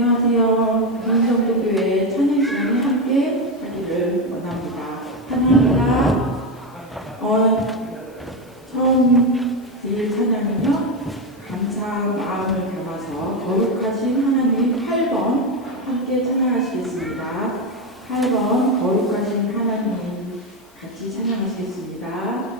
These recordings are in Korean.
안녕하세요. 민성도교회 찬양 시간에 함께 하기를 원합니다. 찬양합니다. 처음 드릴 찬양은요, 감사한 마음을 담아서 거룩하신 하나님 8번 함께 찬양하시겠습니다. 8번 거룩하신 하나님 같이 찬양하시겠습니다.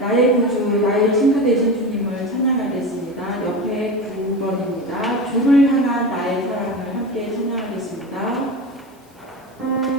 나의 구주, 나의 친구 되신 주님을 찬양하겠습니다. 옆에 9번입니다. 주를 향한 나의 사랑을 함께 찬양하겠습니다. 주를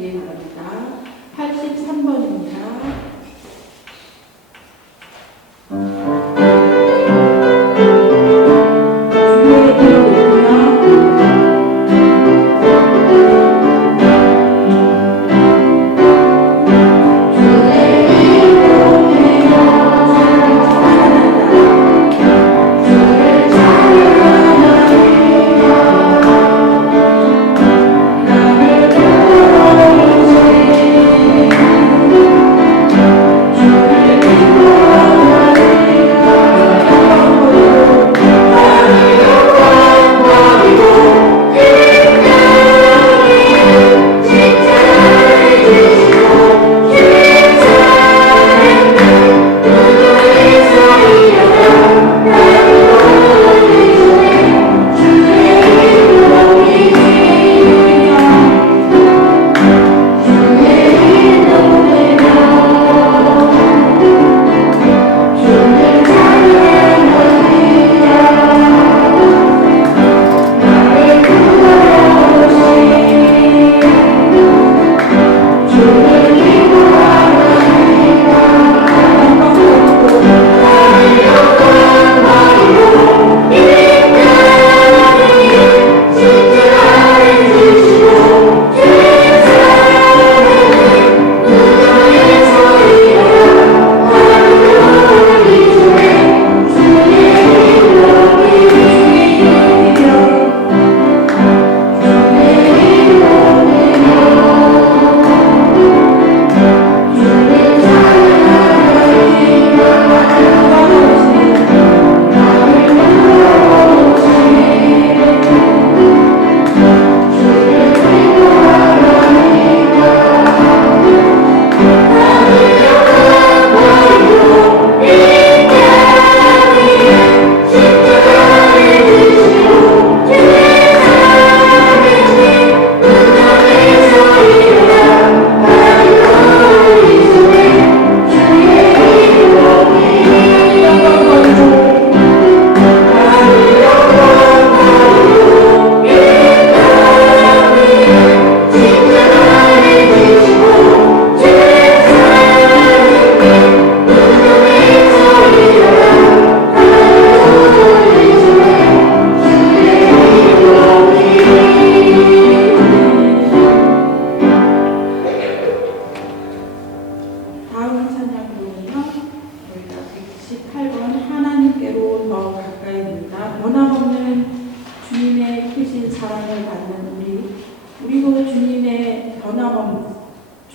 찬양하시기 바랍니다. 83번입니다.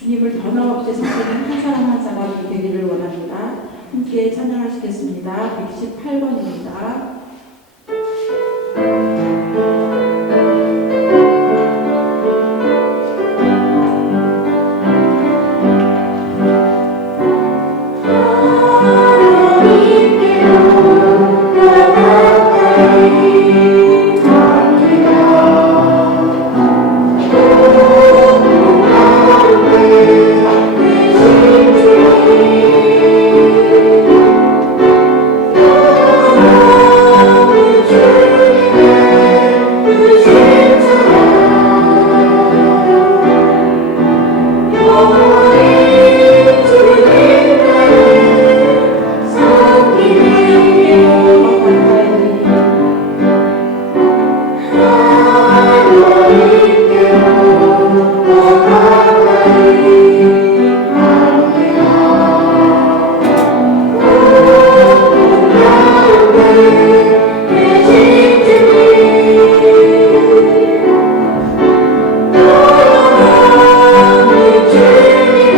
주님을 변함없이 섬기는 한 사람 한 사람이 되기를 원합니다. 함께 찬양하시겠습니다. 118번입니다. 주님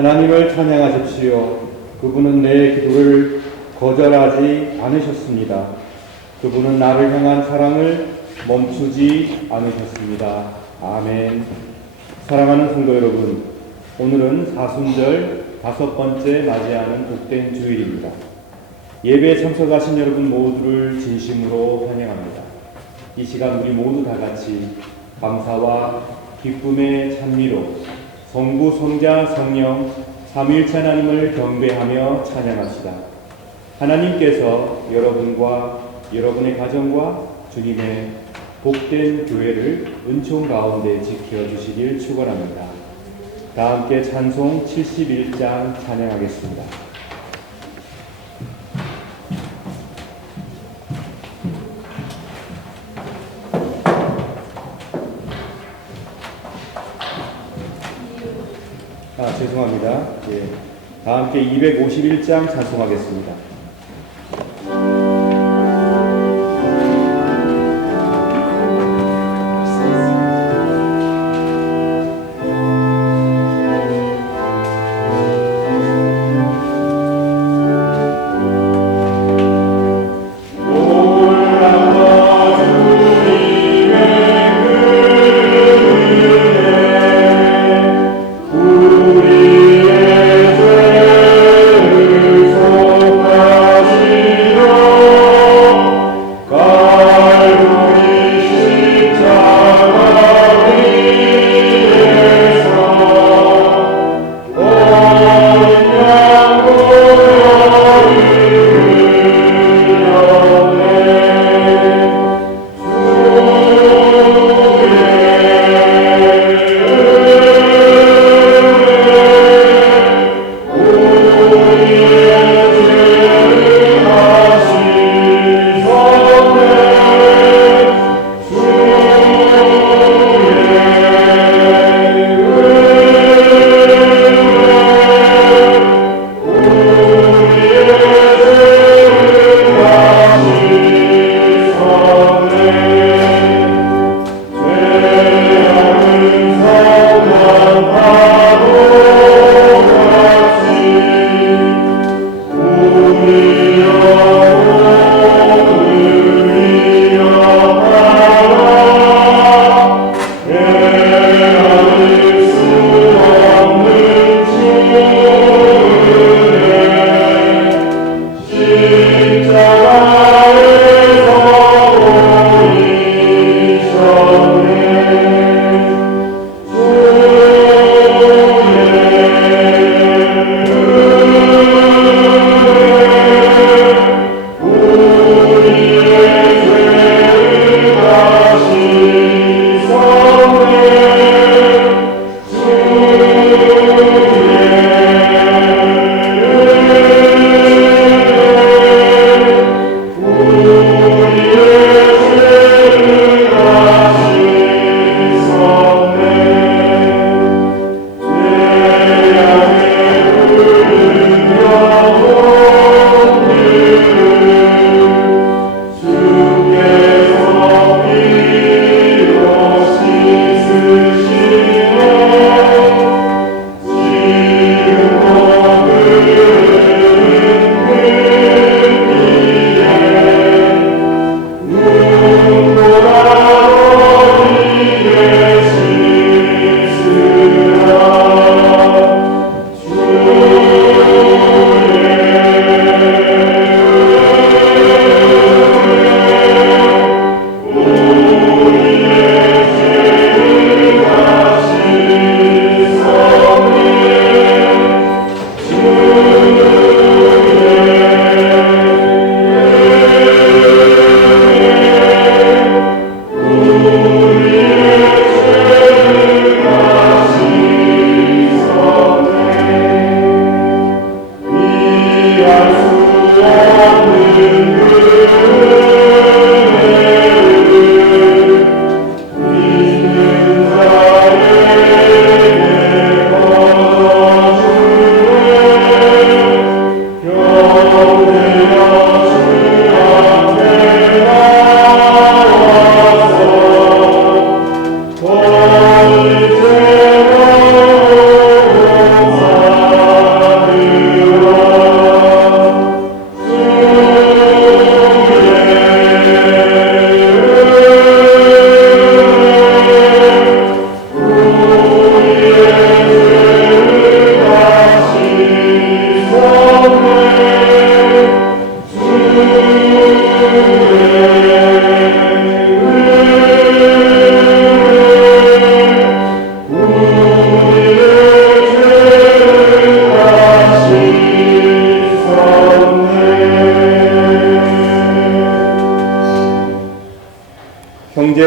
하나님을 찬양하십시오. 그분은 내 기도를 거절하지 않으셨습니다. 그분은 나를 향한 사랑을 멈추지 않으셨습니다. 아멘. 사랑하는 성도 여러분, 오늘은 사순절 5번째 맞이하는 복된 주일입니다. 예배에 참석하신 여러분 모두를 진심으로 환영합니다. 이 시간 우리 모두 다 같이 감사와 기쁨의 찬미로 성부, 성자, 성령 삼위일체 하나님을 경배하며 찬양합시다. 하나님께서 여러분과 여러분의 가정과 주님의 복된 교회를 은총 가운데 지켜주시길 축원합니다. 다 함께 찬송 71장 찬양하겠습니다. 죄송합니다. 예. 다 함께 251장 찬송하겠습니다. 우리의 죄를 속아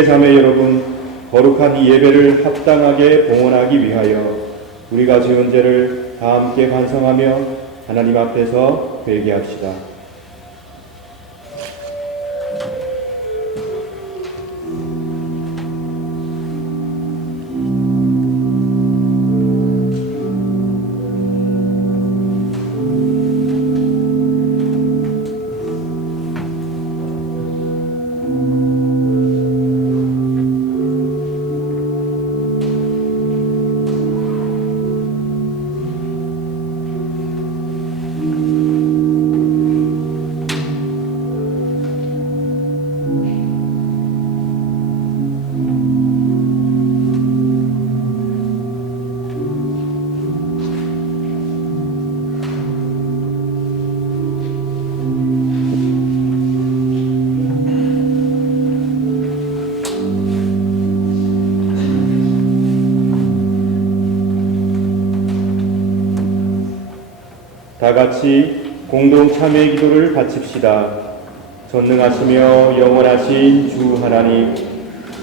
형제 자매 여러분, 거룩한 이 예배를 합당하게 봉헌하기 위하여 우리가 지은 죄를 다 함께 반성하며 하나님 앞에서 회개합시다. 다 같이 공동 참회 기도를 바칩시다. 전능하시며 영원하신 주 하나님,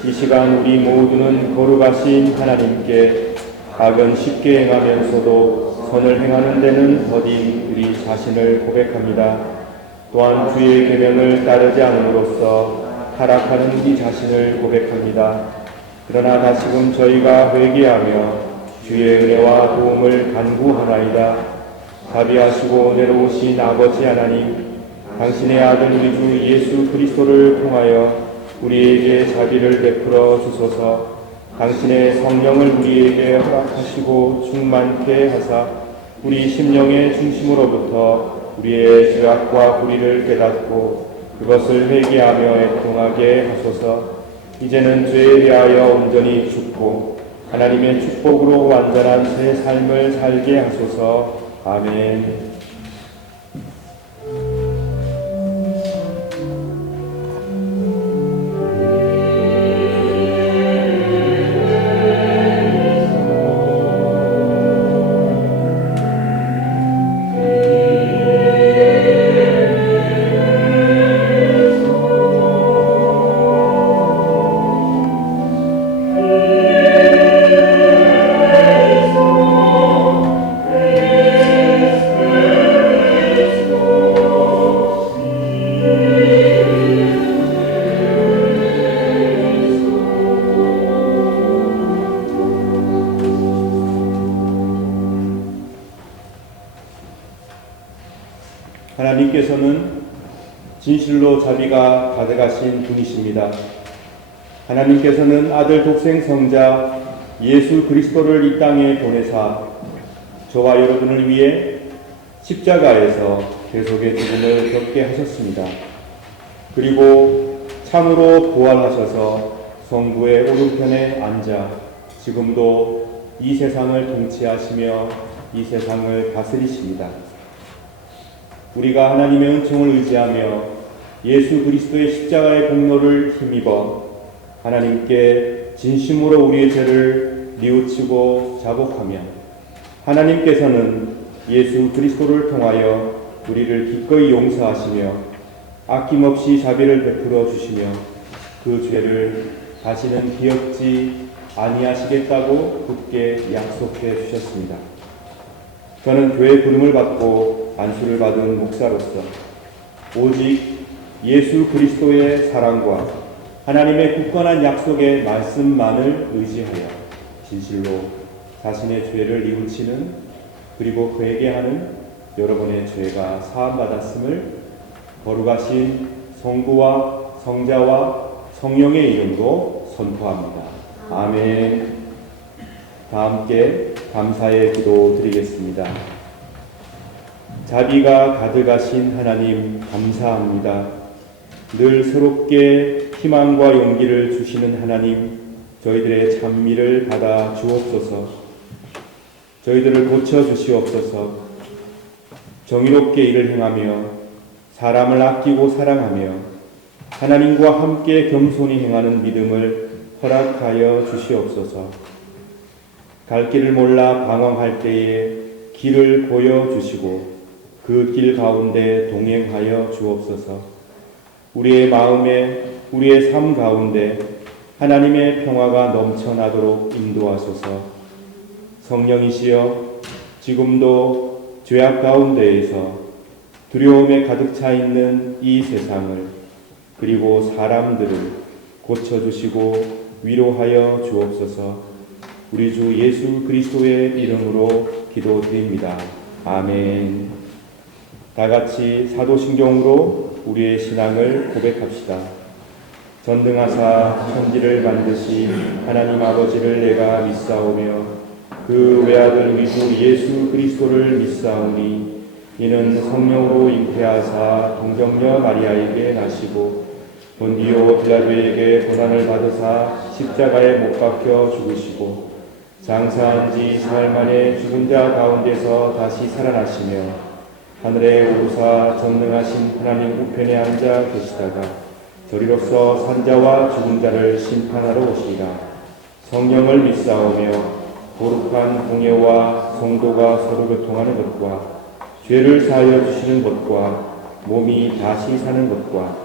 이 시간 우리 모두는 거룩하신 하나님께 악은 쉽게 행하면서도 선을 행하는 데는 더딘 우리 자신을 고백합니다. 또한 주의 계명을 따르지 않음으로써 타락하는 우리 자신을 고백합니다. 그러나 다시금 저희가 회개하며 주의 은혜와 도움을 간구하나이다. 자비하시고 은혜로우신 아버지 하나님, 당신의 아들 우리 주 예수 그리스도를 통하여 우리에게 자비를 베풀어 주소서. 당신의 성령을 우리에게 허락하시고 충만케 하사 우리 심령의 중심으로부터 우리의 죄악과 불의를 깨닫고 그것을 회개하며 애통하게 하소서. 이제는 죄에 대하여 온전히 죽고 하나님의 축복으로 완전한 새 삶을 살게 하소서. 아멘. 하나님께서는 진실로 자비가 가득하신 분이십니다. 하나님께서는 아들 독생 성자 예수 그리스도를 이 땅에 보내사 저와 여러분을 위해 십자가에서 계속의 죽음을 겪게 하셨습니다. 그리고 참으로 부활하셔서 성부의 오른편에 앉아 지금도 이 세상을 통치하시며 이 세상을 다스리십니다. 우리가 하나님의 은총을 의지하며 예수 그리스도의 십자가의 공로를 힘입어 하나님께 진심으로 우리의 죄를 뉘우치고 자복하며 하나님께서는 예수 그리스도를 통하여 우리를 기꺼이 용서하시며 아낌없이 자비를 베풀어 주시며 그 죄를 다시는 기억지 아니하시겠다고 굳게 약속해 주셨습니다. 저는 교회 부름을 받고 안수를 받은 목사로서 오직 예수 그리스도의 사랑과 하나님의 굳건한 약속의 말씀만을 의지하여 진실로 자신의 죄를 뉘우치는 그리고 회개하는 여러분의 죄가 사함받았음을 거룩하신 성부와 성자와 성령의 이름으로 선포합니다. 아멘. 다 함께 감사의 기도 드리겠습니다. 자비가 가득하신 하나님 감사합니다. 늘 새롭게 희망과 용기를 주시는 하나님, 저희들의 찬미를 받아 주옵소서. 저희들을 고쳐 주시옵소서. 정의롭게 일을 행하며 사람을 아끼고 사랑하며 하나님과 함께 겸손히 행하는 믿음을 허락하여 주시옵소서. 갈 길을 몰라 방황할 때에 길을 보여주시고 그 길 가운데 동행하여 주옵소서. 우리의 마음에 우리의 삶 가운데 하나님의 평화가 넘쳐나도록 인도하소서. 성령이시여 지금도 죄악 가운데에서 두려움에 가득 차 있는 이 세상을 그리고 사람들을 고쳐주시고 위로하여 주옵소서. 우리 주 예수 그리스도의 이름으로 기도드립니다. 아멘. 다 같이 사도신경으로 우리의 신앙을 고백합시다. 전능하사 천지를 만드신 하나님 아버지를 내가 믿사오며 그 외아들 우리 주 예수 그리스도를 믿사오니 이는 성령으로 잉태하사 동정녀 마리아에게 나시고 본디오 빌라도에게 고난을 받으사 십자가에 못 박혀 죽으시고 장사한 지 사흘 만에 죽은 자 가운데서 다시 살아나시며 하늘에 오르사 전능하신 하나님 우편에 앉아 계시다가 저리로서 산자와 죽은 자를 심판하러 오시리라. 성령을 믿사오며 거룩한 공예와 성도가 서로 교통하는 것과 죄를 사하여 주시는 것과 몸이 다시 사는 것과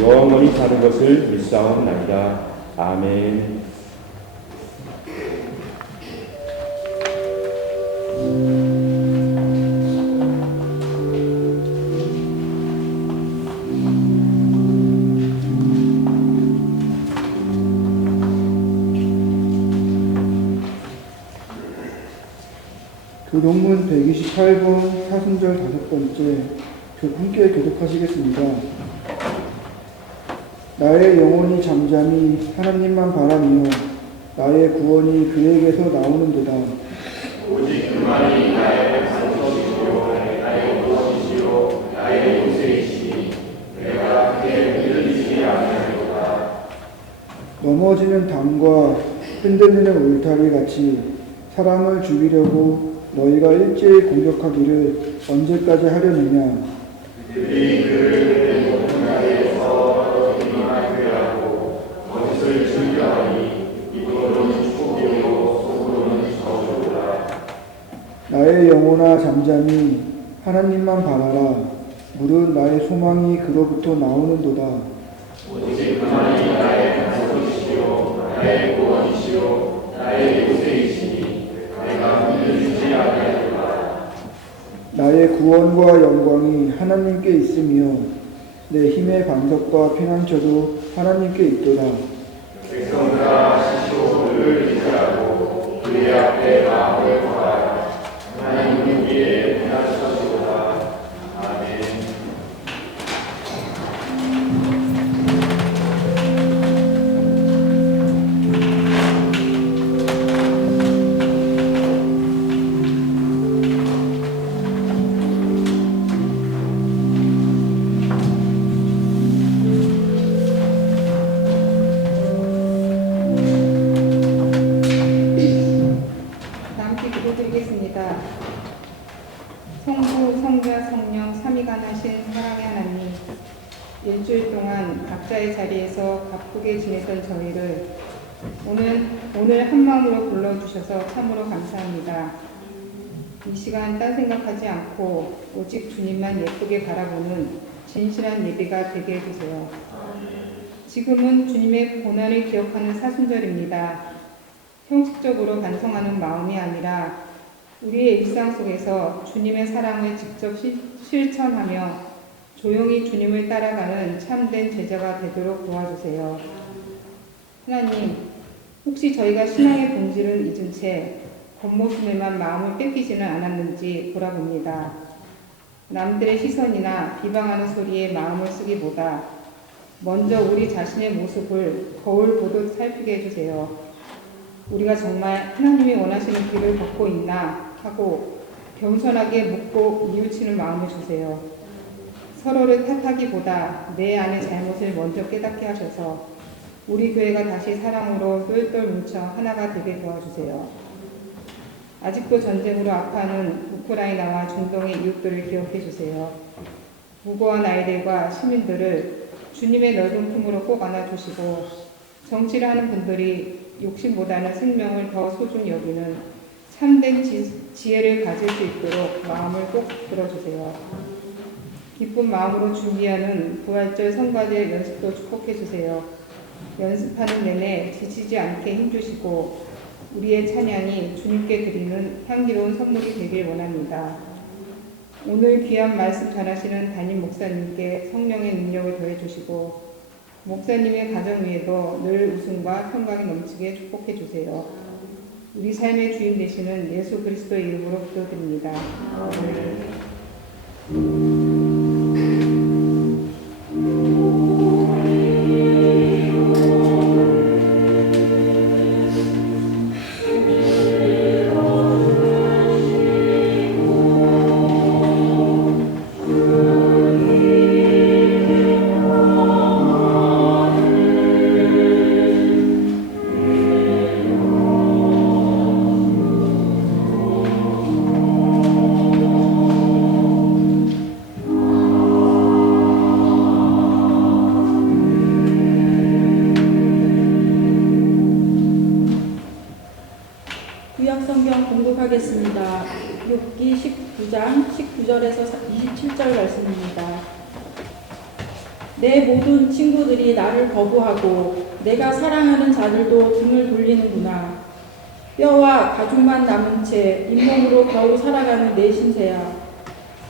영원히 사는 것을 믿사옵나이다. 아멘. 교독문 128번 사순절 5번째 함께 교독하시겠습니다. 나의 영혼이 잠잠히 하나님만 바라며 나의 구원이 그에게서 나오는도다. 오직 그만이 나의 반석이시요 나의 구원이시요 나의 요새이시니 내가 그에 흔들리지 아니하리로다. 넘어지는 담과 흔들리는 울타리 같이 사람을 죽이려고 너희가 일제히 공격하기를 언제까지 하려느냐. 그들이 그를 높은 자리에서 기만하게 하고 거짓을 즐겨하니 입으로는 축복이요 속으로는 저주로다. 나의 영혼아 잠잠히 하나님만 바라라. 무릇 나의 소망이 그로부터 나오는도다. 오직 그만이 나의 반석이시요 나의 구원이시요 나의 요새이시니 내가 흔들리지 아니하리로다. 나의 구원과 영광이 하나님께 있으며 내 힘의 반석과 피난처도 하나님께 있도다. 백성들아 시시오를 의지하고 그의 앞에 마음을 걸어라. 하나님은 우리의 피난처시로다. 아멘. 함께 기도드리겠습니다. 성부, 성자, 성령, 삼위간하신 사랑의 하나님, 일주일 동안 각자의 자리에서 바쁘게 지냈던 저희를 오늘 한마음으로 불러주셔서 참으로 감사합니다. 이 시간 딴 생각하지 않고 오직 주님만 예쁘게 바라보는 진실한 예배가 되게 해주세요. 지금은 주님의 고난을 기억하는 사순절입니다. 형식적으로 반성하는 마음이 아니라 우리의 일상 속에서 주님의 사랑을 직접 실천하며 조용히 주님을 따라가는 참된 제자가 되도록 도와주세요. 하나님, 혹시 저희가 신앙의 본질을 잊은 채 겉모습에만 마음을 뺏기지는 않았는지 돌아봅니다. 남들의 시선이나 비방하는 소리에 마음을 쓰기보다 먼저 우리 자신의 모습을 거울 보듯 살피게 해주세요. 우리가 정말 하나님이 원하시는 길을 걷고 있나 하고 겸손하게 묻고 뉘우치는 마음을 주세요. 서로를 탓하기보다 내 안의 잘못을 먼저 깨닫게 하셔서 우리 교회가 다시 사랑으로 똘똘 뭉쳐 하나가 되게 도와주세요. 아직도 전쟁으로 아파하는 우크라이나와 중동의 이웃들을 기억해 주세요. 무고한 아이들과 시민들을 주님의 넓은 품으로 꼭 안아주시고 정치를 하는 분들이 욕심보다는 생명을 더 소중히 여기는 참된 지혜를 가질 수 있도록 마음을 꼭 들어주세요. 기쁜 마음으로 준비하는 부활절 성가대 연습도 축복해 주세요. 연습하는 내내 지치지 않게 힘주시고 우리의 찬양이 주님께 드리는 향기로운 선물이 되길 원합니다. 오늘 귀한 말씀 전하시는 담임 목사님께 성령의 능력을 더해주시고 목사님의 가정 위에도 늘 웃음과 평강이 넘치게 축복해 주세요. 우리 삶의 주인 되시는 예수 그리스도의 이름으로 기도드립니다. 구약성경 공독하겠습니다. 욥기 19장 19절에서 27절 말씀입니다. 내 모든 친구들이 나를 거부하고 내가 사랑하는 자들도 등을 돌리는구나. 뼈와 가죽만 남은 채 잇몸으로 겨우 살아가는 내 신세야.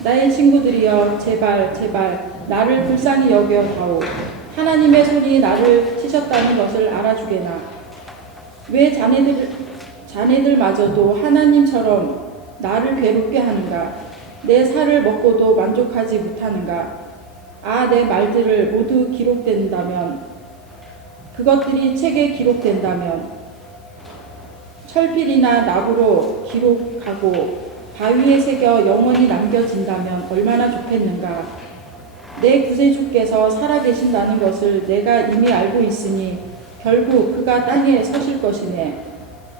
나의 친구들이여 제발 나를 불쌍히 여겨다오. 하나님의 손이 나를 치셨다는 것을 알아주게나. 왜 자네들마저도 하나님처럼 나를 괴롭게 하는가? 내 살을 먹고도 만족하지 못하는가? 내 말들을 모두 기록된다면, 그것들이 책에 기록된다면, 철필이나 나무로 기록하고 바위에 새겨 영원히 남겨진다면 얼마나 좋겠는가? 내 구세주께서 살아계신다는 것을 내가 이미 알고 있으니 결국 그가 땅에 서실 것이네.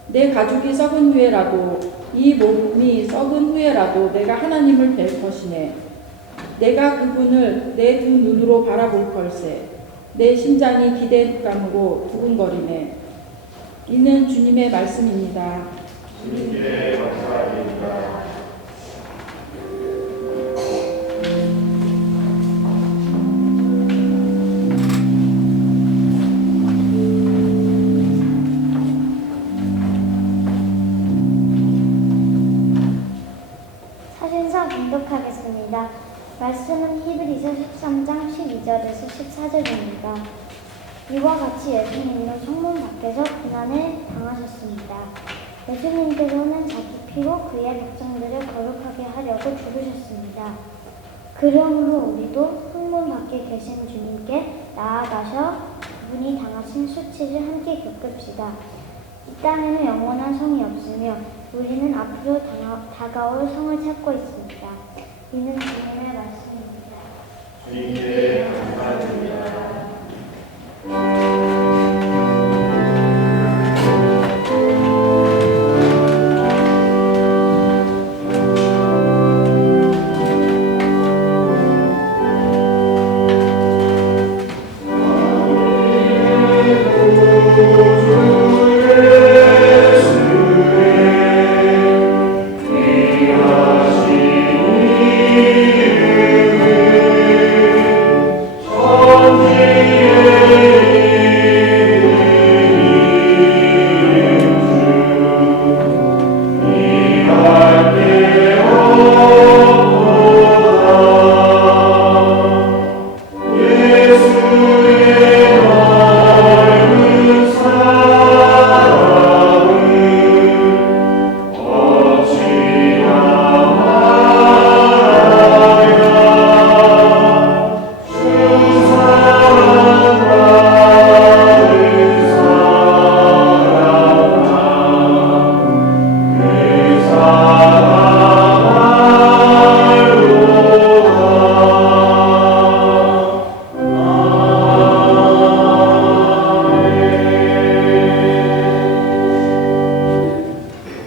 내 가죽이 썩은 후에라도, 이 몸이 썩은 후에라도 내가 하나님을 뵐 것이네. 내가 그분을 내 두 눈으로 바라볼 걸세. 내 심장이 기대감으로 두근거리네. 이는 주님의 말씀입니다. 주님께 감사드립니다. 사신서 공독하겠습니다. 말씀은 히브리서 13장 12절에서 14절입니다. 이와 같이 예수님은 성문 밖에서 고난을 당하셨습니다. 예수님께서는 자기 피로 그의 백성들을 거룩하게 하려고 죽으셨습니다. 그러므로 우리도 성문 밖에 계신 주님께 나아가서 그분이 당하신 수치를 함께 겪읍시다. 이 땅에는 영원한 성이 없으며 우리는 앞으로 다가올 성을 찾고 있습니다. 이는 주님의 말씀입니다. 주님께 감사드립니다.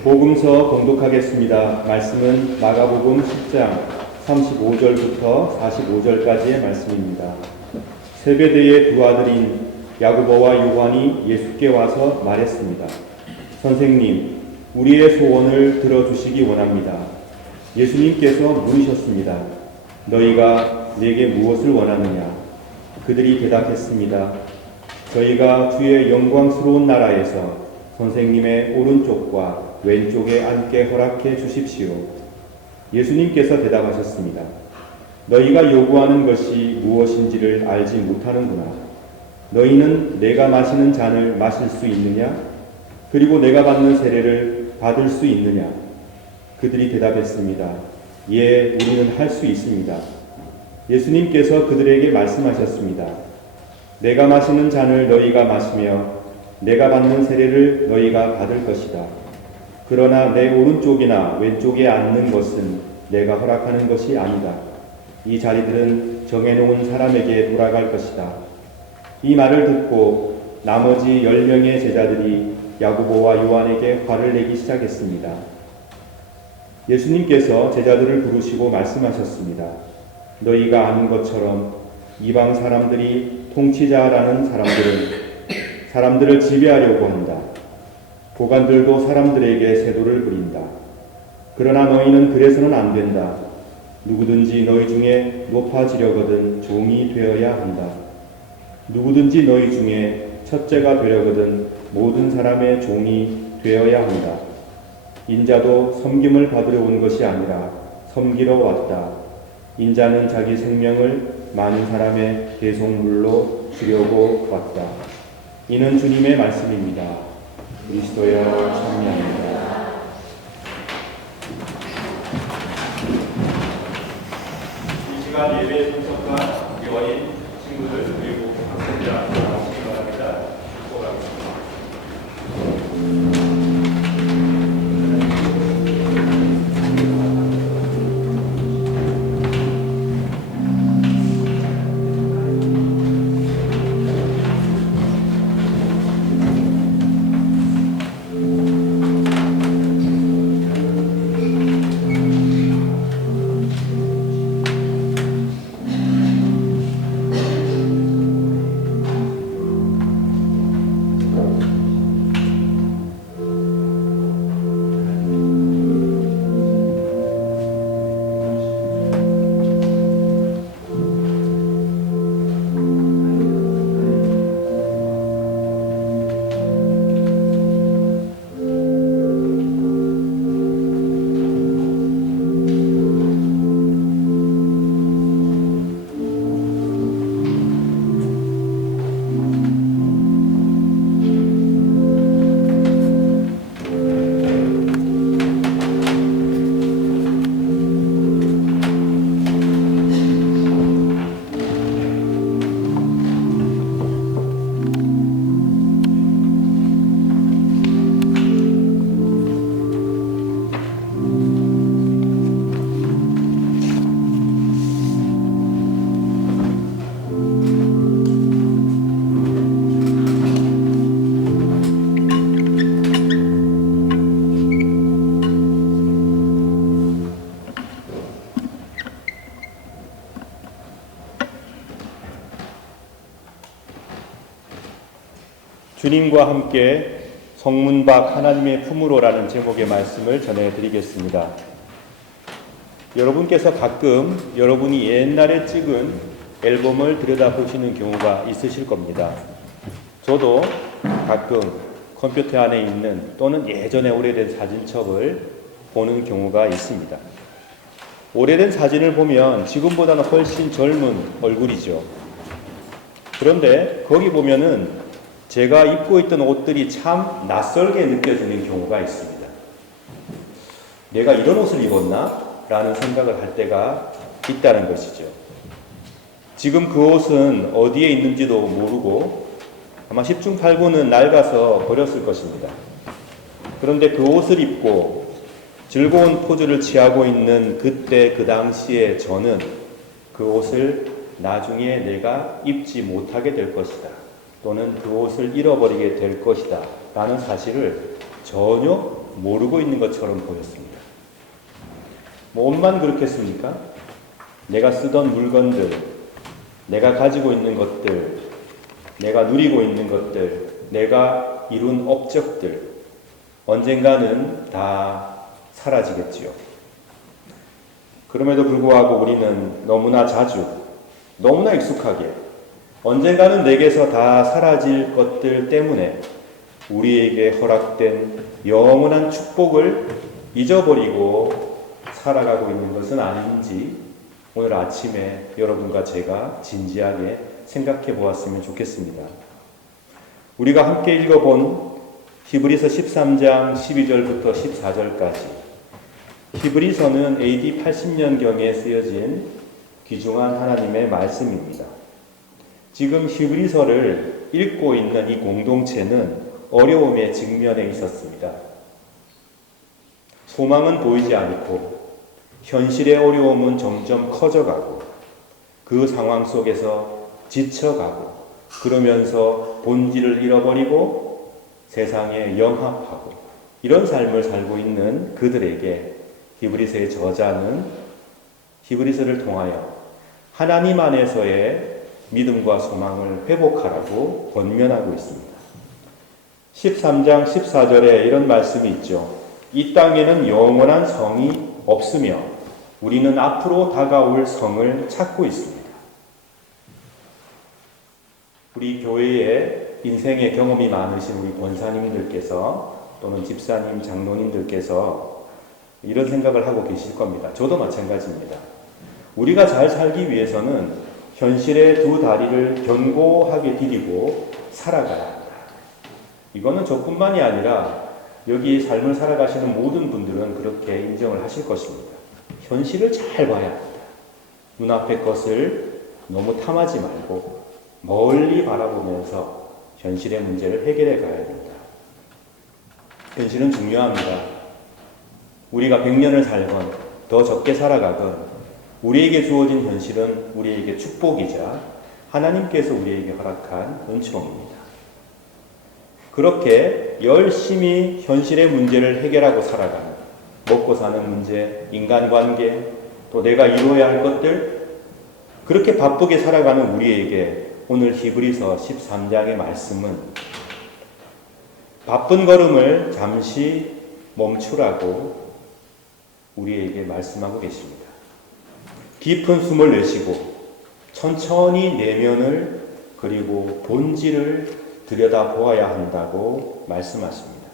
복음서 공독하겠습니다. 말씀은 마가복음 10장 35절부터 45절까지의 말씀입니다. 세베대의 두 아들인 야고보와 요한이 예수께 와서 말했습니다. 선생님, 우리의 소원을 들어주시기 원합니다. 예수님께서 물으셨습니다. 너희가 내게 무엇을 원하느냐? 그들이 대답했습니다. 저희가 주의 영광스러운 나라에서 선생님의 오른쪽과 왼쪽에 앉게 허락해 주십시오. 예수님께서 대답하셨습니다. 너희가 요구하는 것이 무엇인지를 알지 못하는구나. 너희는 내가 마시는 잔을 마실 수 있느냐? 그리고 내가 받는 세례를 받을 수 있느냐? 그들이 대답했습니다. 예, 우리는 할 수 있습니다. 예수님께서 그들에게 말씀하셨습니다. 내가 마시는 잔을 너희가 마시며 내가 받는 세례를 너희가 받을 것이다. 그러나 내 오른쪽이나 왼쪽에 앉는 것은 내가 허락하는 것이 아니다. 이 자리들은 정해놓은 사람에게 돌아갈 것이다. 이 말을 듣고 나머지 10명의 제자들이 야고보와 요한에게 화를 내기 시작했습니다. 예수님께서 제자들을 부르시고 말씀하셨습니다. 너희가 아는 것처럼 이방 사람들이 통치자라는 사람들은 사람들을 지배하려고 한다. 고관들도 사람들에게 세도를 부린다. 그러나 너희는 그래서는 안 된다. 누구든지 너희 중에 높아지려거든 종이 되어야 한다. 누구든지 너희 중에 첫째가 되려거든 모든 사람의 종이 되어야 한다. 인자도 섬김을 받으러 온 것이 아니라 섬기러 왔다. 인자는 자기 생명을 많은 사람의 대속물로 주려고 왔다. 이는 주님의 말씀입니다. 그리스도여 찬미합니다. 이 시간 예배 분석과 교원인 친구들 그리고 학생들 앞으로 나오시기 바랍니다. 축복하겠습니다. 주님과 함께 성문 밖 하나님의 품으로라는 제목의 말씀을 전해드리겠습니다. 여러분께서 가끔 여러분이 옛날에 찍은 앨범을 들여다보시는 경우가 있으실 겁니다. 저도 가끔 컴퓨터 안에 있는 또는 예전에 오래된 사진첩을 보는 경우가 있습니다. 오래된 사진을 보면 지금보다는 훨씬 젊은 얼굴이죠. 그런데 거기 보면은 제가 입고 있던 옷들이 참 낯설게 느껴지는 경우가 있습니다. 내가 이런 옷을 입었나? 라는 생각을 할 때가 있다는 것이죠. 지금 그 옷은 어디에 있는지도 모르고 아마 10중 8구는 낡아서 버렸을 것입니다. 그런데 그 옷을 입고 즐거운 포즈를 취하고 있는 그때 그 당시에 저는 그 옷을 나중에 내가 입지 못하게 될 것이다. 또는 그 옷을 잃어버리게 될 것이다 라는 사실을 전혀 모르고 있는 것처럼 보였습니다. 옷만 그렇겠습니까? 내가 쓰던 물건들, 내가 가지고 있는 것들, 내가 누리고 있는 것들, 내가 이룬 업적들 언젠가는 다 사라지겠지요. 그럼에도 불구하고 우리는 너무나 자주, 너무나 익숙하게 언젠가는 내게서 다 사라질 것들 때문에 우리에게 허락된 영원한 축복을 잊어버리고 살아가고 있는 것은 아닌지 오늘 아침에 여러분과 제가 진지하게 생각해 보았으면 좋겠습니다. 우리가 함께 읽어본 히브리서 13장 12절부터 14절까지, 히브리서는 AD 80년경에 쓰여진 귀중한 하나님의 말씀입니다. 지금 히브리서를 읽고 있는 이 공동체는 어려움에 직면해 있었습니다. 소망은 보이지 않고 현실의 어려움은 점점 커져가고 그 상황 속에서 지쳐가고 그러면서 본질을 잃어버리고 세상에 영합하고 이런 삶을 살고 있는 그들에게 히브리서의 저자는 히브리서를 통하여 하나님 안에서의 믿음과 소망을 회복하라고 권면하고 있습니다. 13장 14절에 이런 말씀이 있죠. 이 땅에는 영원한 성이 없으며 우리는 앞으로 다가올 성을 찾고 있습니다. 우리 교회에 인생의 경험이 많으신 우리 권사님들께서 또는 집사님, 장로님들께서 이런 생각을 하고 계실 겁니다. 저도 마찬가지입니다. 우리가 잘 살기 위해서는 현실의 두 다리를 견고하게 디디고 살아가야 합니다. 이거는 저뿐만이 아니라 여기 삶을 살아가시는 모든 분들은 그렇게 인정을 하실 것입니다. 현실을 잘 봐야 합니다. 눈앞의 것을 너무 탐하지 말고 멀리 바라보면서 현실의 문제를 해결해 가야 됩니다. 현실은 중요합니다. 우리가 100년을 살건 더 적게 살아가건 우리에게 주어진 현실은 우리에게 축복이자 하나님께서 우리에게 허락한 은총입니다. 그렇게 열심히 현실의 문제를 해결하고 살아가는, 먹고 사는 문제, 인간관계, 또 내가 이루어야 할 것들, 그렇게 바쁘게 살아가는 우리에게 오늘 히브리서 13장의 말씀은 바쁜 걸음을 잠시 멈추라고 우리에게 말씀하고 계십니다. 깊은 숨을 내쉬고 천천히 내면을 그리고 본질을 들여다보아야 한다고 말씀하십니다.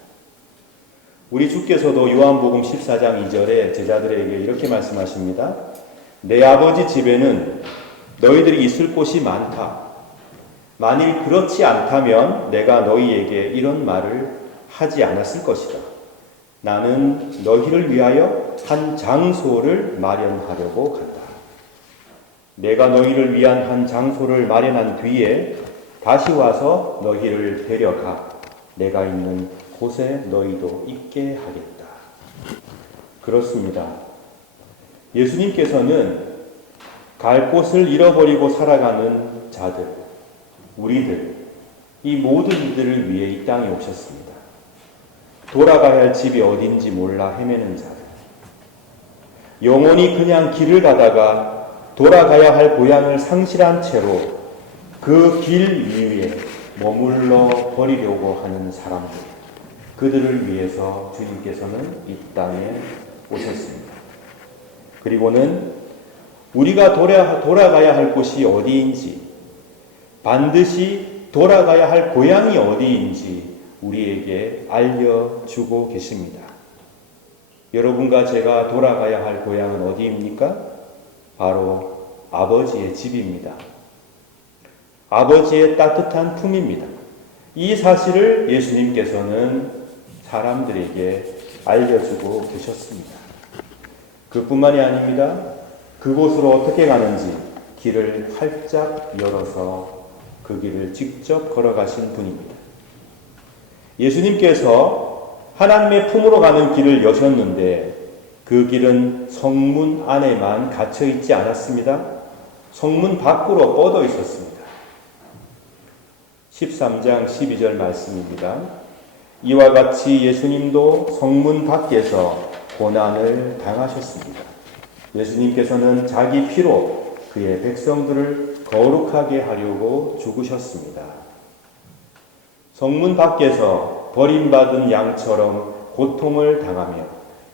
우리 주께서도 요한복음 14장 2절에 제자들에게 이렇게 말씀하십니다. 내 아버지 집에는 너희들이 있을 곳이 많다. 만일 그렇지 않다면 내가 너희에게 이런 말을 하지 않았을 것이다. 나는 너희를 위하여 한 장소를 마련하려고 간다. 내가 너희를 위한 한 장소를 마련한 뒤에 다시 와서 너희를 데려가 내가 있는 곳에 너희도 있게 하겠다. 그렇습니다. 예수님께서는 갈 곳을 잃어버리고 살아가는 자들, 우리들, 이 모든 이들을 위해 이 땅에 오셨습니다. 돌아가야 할 집이 어딘지 몰라 헤매는 자들, 영원히 그냥 길을 가다가 돌아가야 할 고향을 상실한 채로 그 길 위에 머물러 버리려고 하는 사람들, 그들을 위해서 주님께서는 이 땅에 오셨습니다. 그리고는 우리가 돌아가야 할 곳이 어디인지, 반드시 돌아가야 할 고향이 어디인지 우리에게 알려주고 계십니다. 여러분과 제가 돌아가야 할 고향은 어디입니까? 바로 아버지의 집입니다. 아버지의 따뜻한 품입니다. 이 사실을 예수님께서는 사람들에게 알려주고 계셨습니다. 그뿐만이 아닙니다. 그곳으로 어떻게 가는지 길을 활짝 열어서 그 길을 직접 걸어가신 분입니다. 예수님께서 하나님의 품으로 가는 길을 여셨는데 그 길은 성문 안에만 갇혀 있지 않았습니다. 성문 밖으로 뻗어 있었습니다. 13장 12절 말씀입니다. 이와 같이 예수님도 성문 밖에서 고난을 당하셨습니다. 예수님께서는 자기 피로 그의 백성들을 거룩하게 하려고 죽으셨습니다. 성문 밖에서 버림받은 양처럼 고통을 당하며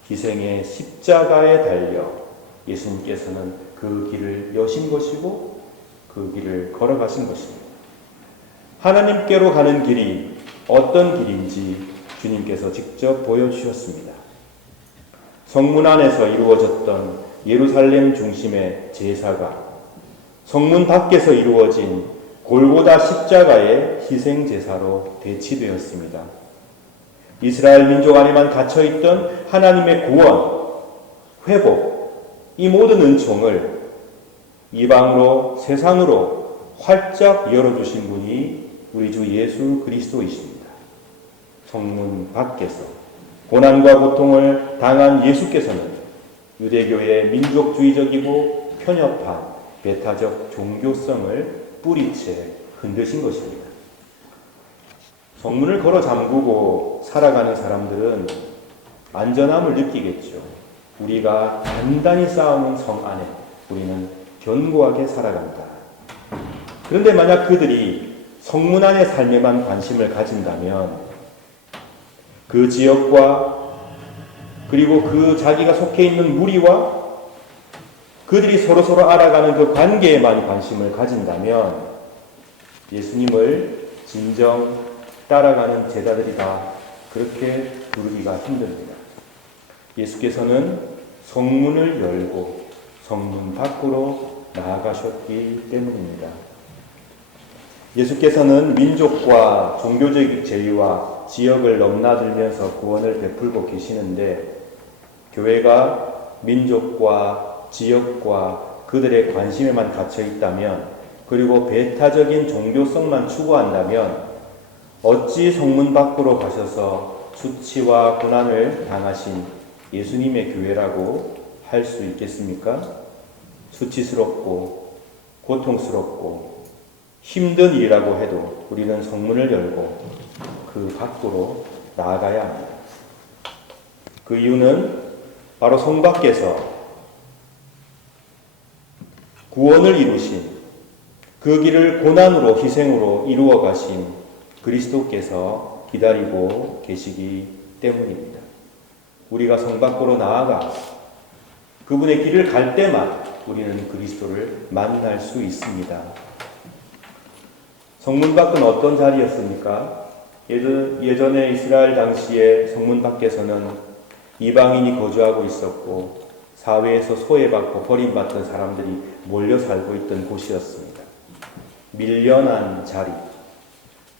희생의 십자가에 달려 예수님께서는 그 길을 여신 것이고 그 길을 걸어가신 것입니다. 하나님께로 가는 길이 어떤 길인지 주님께서 직접 보여주셨습니다. 성문 안에서 이루어졌던 예루살렘 중심의 제사가 성문 밖에서 이루어진 골고다 십자가의 희생 제사로 대치되었습니다. 이스라엘 민족 안에만 갇혀있던 하나님의 구원, 회복, 이 모든 은총을 이방으로 세상으로 활짝 열어주신 분이 우리 주 예수 그리스도이십니다. 성문 밖에서 고난과 고통을 당한 예수께서는 유대교의 민족주의적이고 편협한 배타적 종교성을 뿌리채 흔드신 것입니다. 성문을 걸어 잠그고 살아가는 사람들은 안전함을 느끼겠죠. 우리가 단단히 쌓아놓은 성 안에 우리는 견고하게 살아간다. 그런데 만약 그들이 성문 안의 삶에만 관심을 가진다면 그 지역과 그리고 그 자기가 속해 있는 무리와 그들이 서로서로 알아가는 그 관계에만 관심을 가진다면 예수님을 진정 따라가는 제자들이다. 그렇게 부르기가 힘듭니다. 예수께서는 성문을 열고 성문 밖으로 나아가셨기 때문입니다. 예수께서는 민족과 종교적 제의와 지역을 넘나들면서 구원을 베풀고 계시는데 교회가 민족과 지역과 그들의 관심에만 갇혀 있다면 그리고 배타적인 종교성만 추구한다면 어찌 성문 밖으로 가셔서 수치와 고난을 당하신 예수님의 교회라고 할 수 있겠습니까? 수치스럽고 고통스럽고 힘든 일이라고 해도 우리는 성문을 열고 그 밖으로 나아가야 합니다. 그 이유는 바로 성 밖에서 구원을 이루신 그 길을 고난으로 희생으로 이루어 가신 그리스도께서 기다리고 계시기 때문입니다. 우리가 성 밖으로 나아가 그분의 길을 갈 때만 우리는 그리스도를 만날 수 있습니다. 성문 밖은 어떤 자리였습니까? 예전에 이스라엘 당시에 성문 밖에서는 이방인이 거주하고 있었고 사회에서 소외받고 버림받던 사람들이 몰려 살고 있던 곳이었습니다. 밀려난 자리,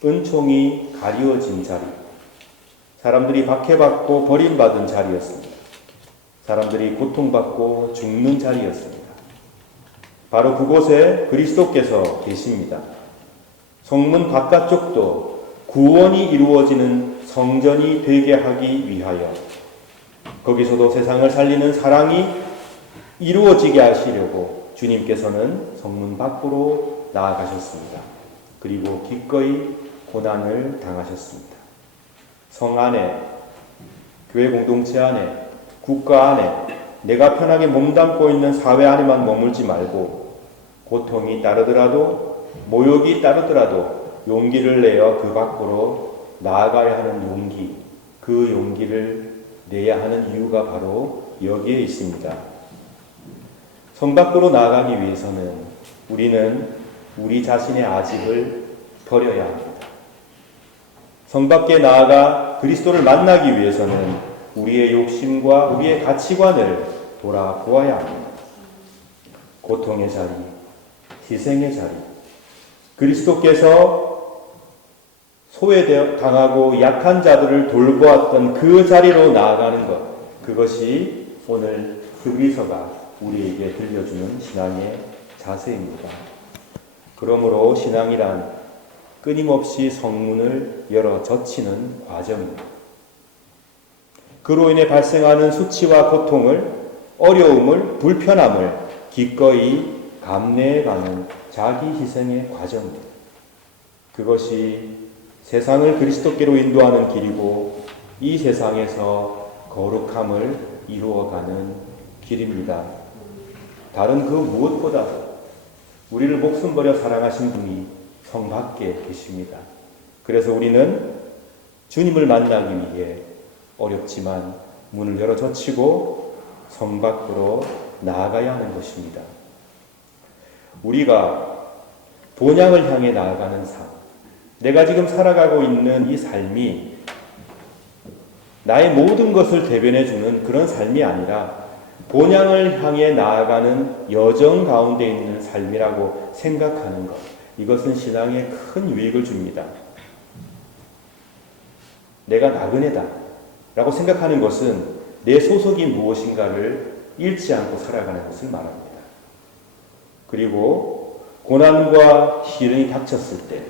은총이 가리워진 자리, 사람들이 박해받고 버림받은 자리였습니다. 사람들이 고통받고 죽는 자리였습니다. 바로 그곳에 그리스도께서 계십니다. 성문 바깥쪽도 구원이 이루어지는 성전이 되게 하기 위하여 거기서도 세상을 살리는 사랑이 이루어지게 하시려고 주님께서는 성문 밖으로 나아가셨습니다. 그리고 기꺼이 고난을 당하셨습니다. 성 안에, 교회 공동체 안에, 국가 안에 내가 편하게 몸담고 있는 사회 안에만 머물지 말고 고통이 따르더라도 모욕이 따르더라도 용기를 내어 그 밖으로 나아가야 하는 용기, 그 용기를 내야 하는 이유가 바로 여기에 있습니다. 성 밖으로 나아가기 위해서는 우리는 우리 자신의 아집을 버려야 합니다. 성 밖에 나아가 그리스도를 만나기 위해서는 우리의 욕심과 우리의 가치관을 돌아보아야 합니다. 고통의 자리, 희생의 자리, 그리스도께서 소외당하고 약한 자들을 돌보았던 그 자리로 나아가는 것, 그것이 오늘 히브리서가 우리에게 들려주는 신앙의 자세입니다. 그러므로 신앙이란 끊임없이 성문을 열어 젖히는 과정입니다. 그로 인해 발생하는 수치와 고통을, 어려움을, 불편함을 기꺼이 감내해가는 자기 희생의 과정입니다. 그것이 세상을 그리스도께로 인도하는 길이고 이 세상에서 거룩함을 이루어가는 길입니다. 다른 그 무엇보다 우리를 목숨 버려 사랑하신 분이 성 밖에 계십니다. 그래서 우리는 주님을 만나기 위해 어렵지만 문을 열어 젖히고 성 밖으로 나아가야 하는 것입니다. 우리가 본향을 향해 나아가는 삶, 내가 지금 살아가고 있는 이 삶이 나의 모든 것을 대변해주는 그런 삶이 아니라 본향을 향해 나아가는 여정 가운데 있는 삶이라고 생각하는 것, 이것은 신앙에 큰 유익을 줍니다. 내가 나그네다 라고 생각하는 것은 내 소속이 무엇인가를 잃지 않고 살아가는 것을 말합니다. 그리고 고난과 시련이 닥쳤을 때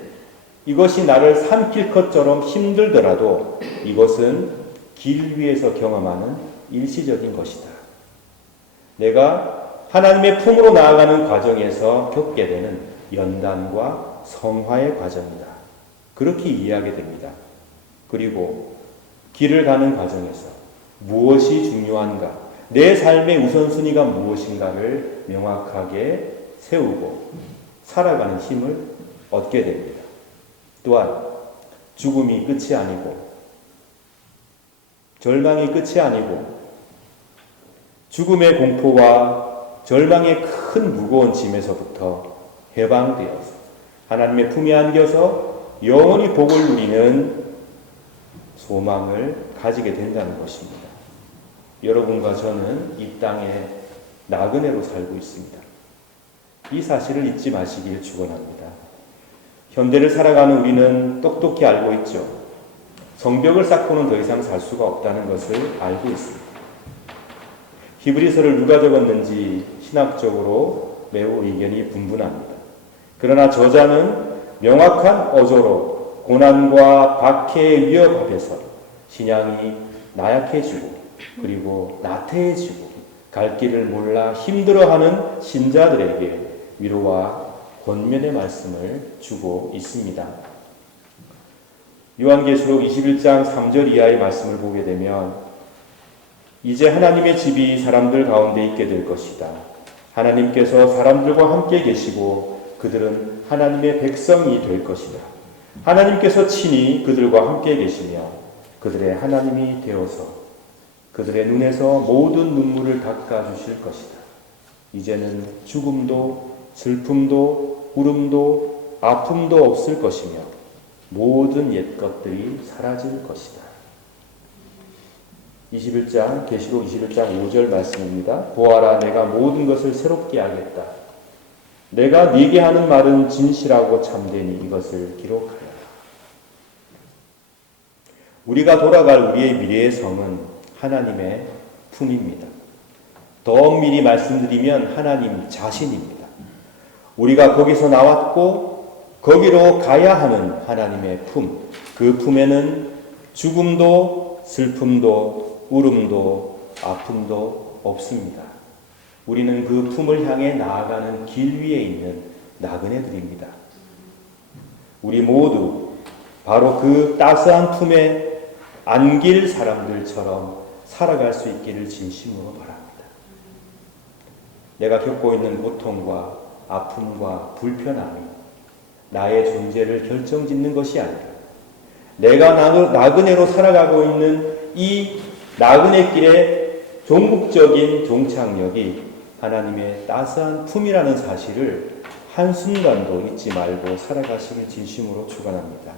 이것이 나를 삼킬 것처럼 힘들더라도 이것은 길 위에서 경험하는 일시적인 것이다. 내가 하나님의 품으로 나아가는 과정에서 겪게 되는 연단과 성화의 과정이다. 그렇게 이해하게 됩니다. 그리고 길을 가는 과정에서 무엇이 중요한가, 내 삶의 우선순위가 무엇인가를 명확하게 세우고 살아가는 힘을 얻게 됩니다. 또한 죽음이 끝이 아니고 절망이 끝이 아니고 죽음의 공포와 절망의 큰 무거운 짐에서부터 해방되어서 하나님의 품에 안겨서 영원히 복을 누리는 소망을 가지게 된다는 것입니다. 여러분과 저는 이 땅에 나그네로 살고 있습니다. 이 사실을 잊지 마시길 축원합니다. 현대를 살아가는 우리는 똑똑히 알고 있죠. 성벽을 쌓고는 더 이상 살 수가 없다는 것을 알고 있습니다. 히브리서를 누가 적었는지 신학적으로 매우 의견이 분분합니다. 그러나 저자는 명확한 어조로 고난과 박해의 위협 앞에서 신앙이 나약해지고 그리고 나태해지고 갈 길을 몰라 힘들어하는 신자들에게 위로와 권면의 말씀을 주고 있습니다. 요한계시록 21장 3절 이하의 말씀을 보게 되면 이제 하나님의 집이 사람들 가운데 있게 될 것이다. 하나님께서 사람들과 함께 계시고 그들은 하나님의 백성이 될 것이다. 하나님께서 친히 그들과 함께 계시며 그들의 하나님이 되어서 그들의 눈에서 모든 눈물을 닦아주실 것이다. 이제는 죽음도 슬픔도 울음도 아픔도 없을 것이며 모든 옛 것들이 사라질 것이다. 21장 계시록 21장 5절 말씀입니다. 보아라, 내가 모든 것을 새롭게 하겠다. 내가 네게 하는 말은 진실하고 참되니 이것을 기록하라. 우리가 돌아갈 우리의 미래의 성은 하나님의 품입니다. 더 엄밀히 말씀드리면 하나님 자신입니다. 우리가 거기서 나왔고 거기로 가야 하는 하나님의 품, 그 품에는 죽음도 슬픔도 울음도 아픔도 없습니다. 우리는 그 품을 향해 나아가는 길 위에 있는 나그네들입니다. 우리 모두 바로 그 따스한 품에 안길 사람들처럼 살아갈 수 있기를 진심으로 바랍니다. 내가 겪고 있는 고통과 아픔과 불편함이 나의 존재를 결정짓는 것이 아니라 내가 나그네로 살아가고 있는 이 나그네 길의 종국적인 종착역이 하나님의 따스한 품이라는 사실을 한순간도 잊지 말고 살아가시길 진심으로 축원합니다.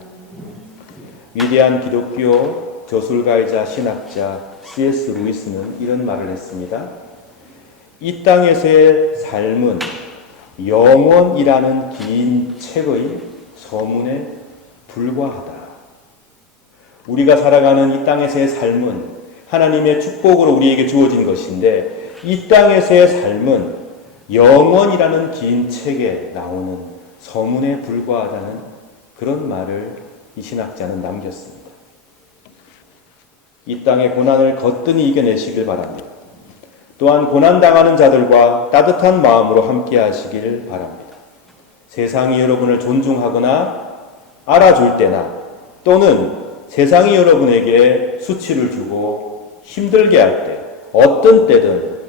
위대한 기독교 저술가이자 신학자 C.S. 루이스는 이런 말을 했습니다. 이 땅에서의 삶은 영원이라는 긴 책의 서문에 불과하다. 우리가 살아가는 이 땅에서의 삶은 하나님의 축복으로 우리에게 주어진 것인데 이 땅에서의 삶은 영원이라는 긴 책에 나오는 서문에 불과하다는 그런 말을 이 신학자는 남겼습니다. 이 땅의 고난을 거뜬히 이겨내시길 바랍니다. 또한 고난당하는 자들과 따뜻한 마음으로 함께 하시길 바랍니다. 세상이 여러분을 존중하거나 알아줄 때나 또는 세상이 여러분에게 수치를 주고 힘들게 할 때 어떤 때든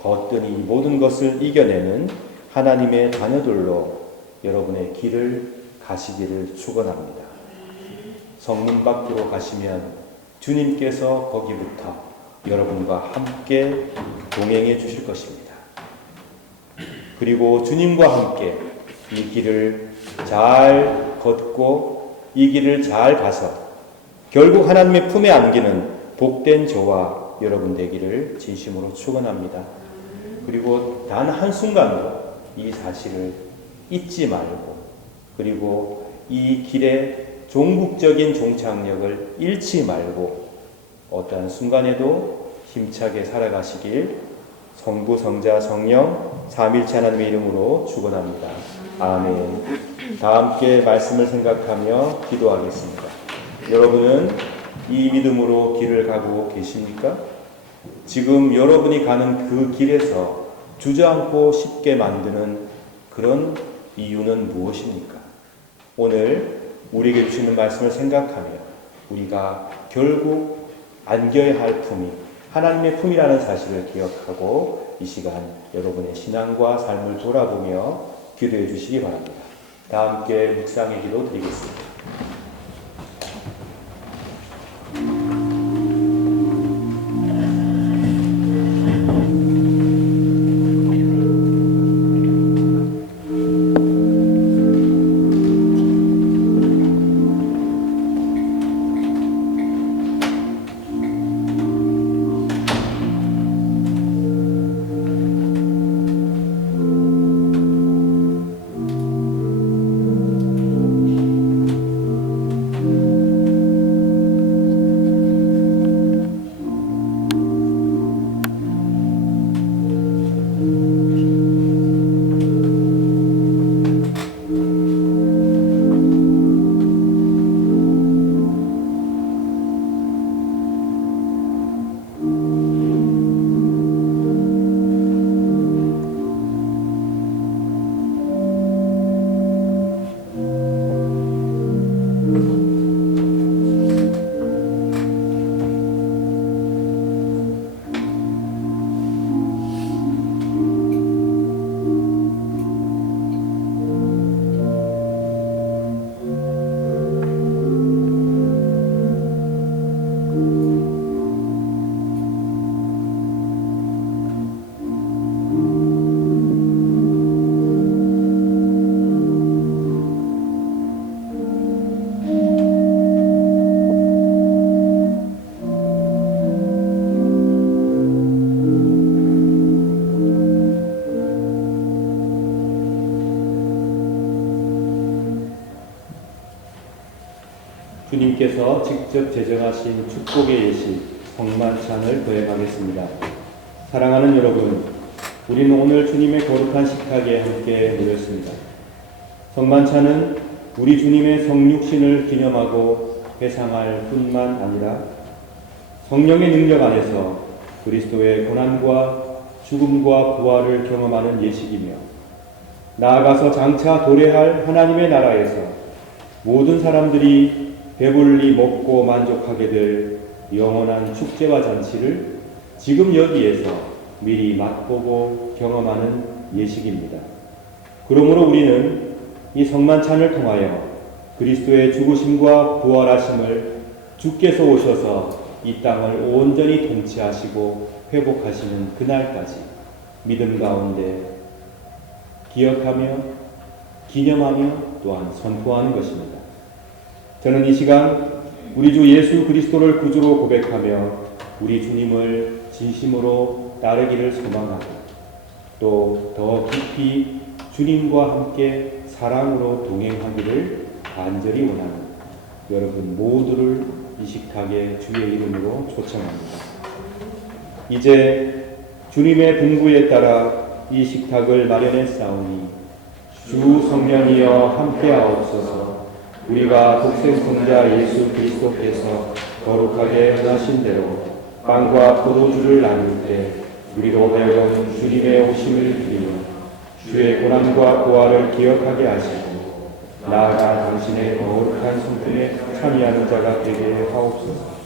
거뜬히 모든 것을 이겨내는 하나님의 자녀들로 여러분의 길을 가시기를 축원합니다. 성문 밖으로 가시면 주님께서 거기부터 여러분과 함께 동행해 주실 것입니다. 그리고 주님과 함께 이 길을 잘 걷고 이 길을 잘 가서 결국 하나님의 품에 안기는 복된 저와 여러분 되기를 진심으로 축원합니다. 그리고 단 한순간도 이 사실을 잊지 말고, 그리고 이 길의 종국적인 종착역을 잃지 말고 어떠한 순간에도 힘차게 살아가시길 성부, 성자, 성령 삼위일체 하나님의 이름으로 축원합니다. 아멘. 다 함께 말씀을 생각하며 기도하겠습니다. 여러분은 이 믿음으로 길을 가고 계십니까? 지금 여러분이 가는 그 길에서 주저앉고 쉽게 만드는 그런 이유는 무엇입니까? 오늘 우리에게 주시는 말씀을 생각하며 우리가 결국 안겨야 할 품이 하나님의 품이라는 사실을 기억하고 이 시간 여러분의 신앙과 삶을 돌아보며 기도해 주시기 바랍니다. 다 함께 묵상의 기도 드리겠습니다. 주님께서 직접 제정하신 축복의 예식 성만찬을 거행하겠습니다. 사랑하는 여러분, 우리는 오늘 주님의 거룩한 식탁에 함께 모였습니다. 성만찬은 우리 주님의 성육신을 기념하고 회상할 뿐만 아니라 성령의 능력 안에서 그리스도의 고난과 죽음과 부활을 경험하는 예식이며 나아가서 장차 도래할 하나님의 나라에서 모든 사람들이 배불리 먹고 만족하게 될 영원한 축제와 잔치를 지금 여기에서 미리 맛보고 경험하는 예식입니다. 그러므로 우리는 이 성만찬을 통하여 그리스도의 죽으심과 부활하심을 주께서 오셔서 이 땅을 온전히 통치하시고 회복하시는 그날까지 믿음 가운데 기억하며 기념하며 또한 선포하는 것입니다. 저는 이 시간 우리 주 예수 그리스도를 구주로 고백하며 우리 주님을 진심으로 따르기를 소망하고 또 더 깊이 주님과 함께 사랑으로 동행하기를 간절히 원하는 여러분 모두를 이 식탁에 주의 이름으로 초청합니다. 이제 주님의 분부에 따라 이 식탁을 마련했사오니 주 성령이여 함께하옵소서. 우리가 독생성자 예수 그리스도께서 거룩하게 하신 대로 빵과 포도주를 나눌 때 우리로 하여금 주님의 오심을 드리며 주의 고난과 부활을 기억하게 하시고 나아가 당신의 거룩한 성품에 참여하는 자가 되게 하옵소서.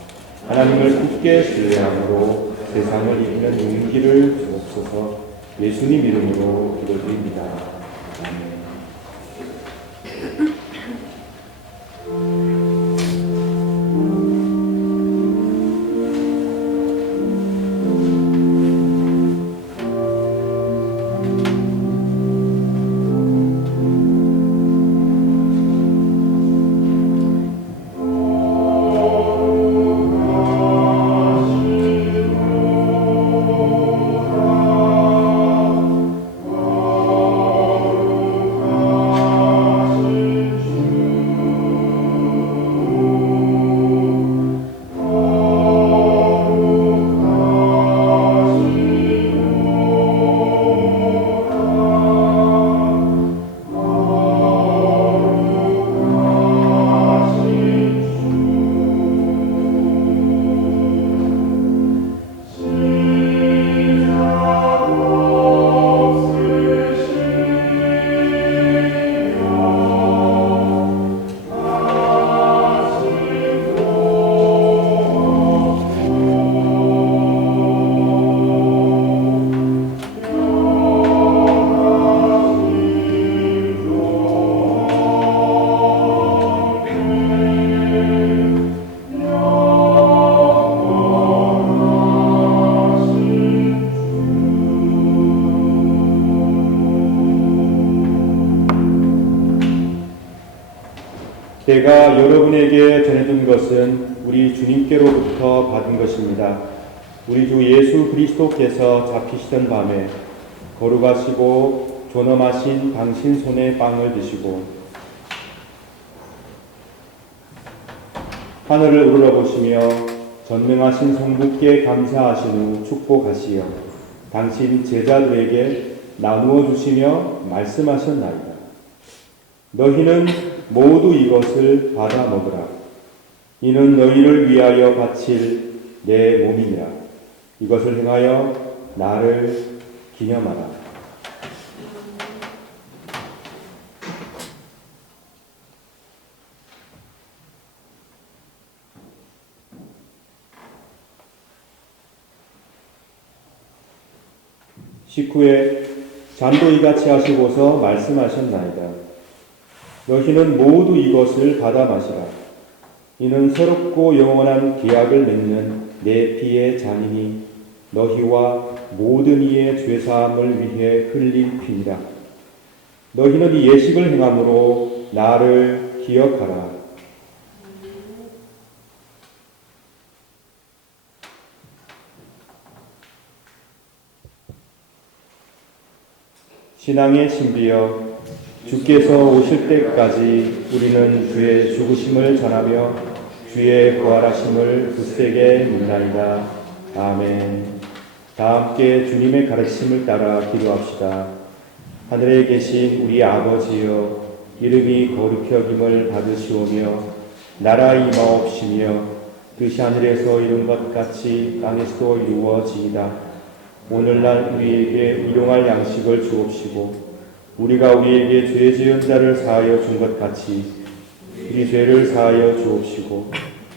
하나님을 굳게 신뢰함으로 세상을 이기는 용기를 주옵소서. 예수님 이름으로 기도드립니다. 아멘. 제가 여러분에게 전해준 것은 우리 주님께로부터 받은 것입니다. 우리 주 예수 그리스도께서 잡히시던 밤에 거룩하시고 존엄하신 당신 손에 빵을 드시고 하늘을 우러러보시며 전능하신 성부께 감사하신 후 축복하시어 당신 제자들에게 나누어 주시며 말씀하셨나이다. 너희는 모두 이것을 받아 먹으라. 이는 너희를 위하여 바칠 내 몸이니라. 이것을 행하여 나를 기념하라. 식후에 잔도 이같이 하시고서 말씀하셨나이다. 너희는 모두 이것을 받아 마시라. 이는 새롭고 영원한 계약을 맺는 내 피의 잔이니 너희와 모든 이의 죄사함을 위해 흘린 피니라. 너희는 이 예식을 행함으로 나를 기억하라. 신앙의 신비여, 주께서 오실 때까지 우리는 주의 죽으심을 전하며 주의 부활하심을 굳세게 믿나이다. 아멘. 다 함께 주님의 가르침을 따라 기도합시다. 하늘에 계신 우리 아버지여, 이름이 거룩히 여김을 받으시오며 나라 임하옵시며 뜻이 하늘에서 이룬 것 같이 땅에서도 이루어지이다. 오늘날 우리에게 일용할 양식을 주옵시고 우리가 우리에게 죄 지은 자를 사하여 준 것 같이 우리 죄를 사하여 주옵시고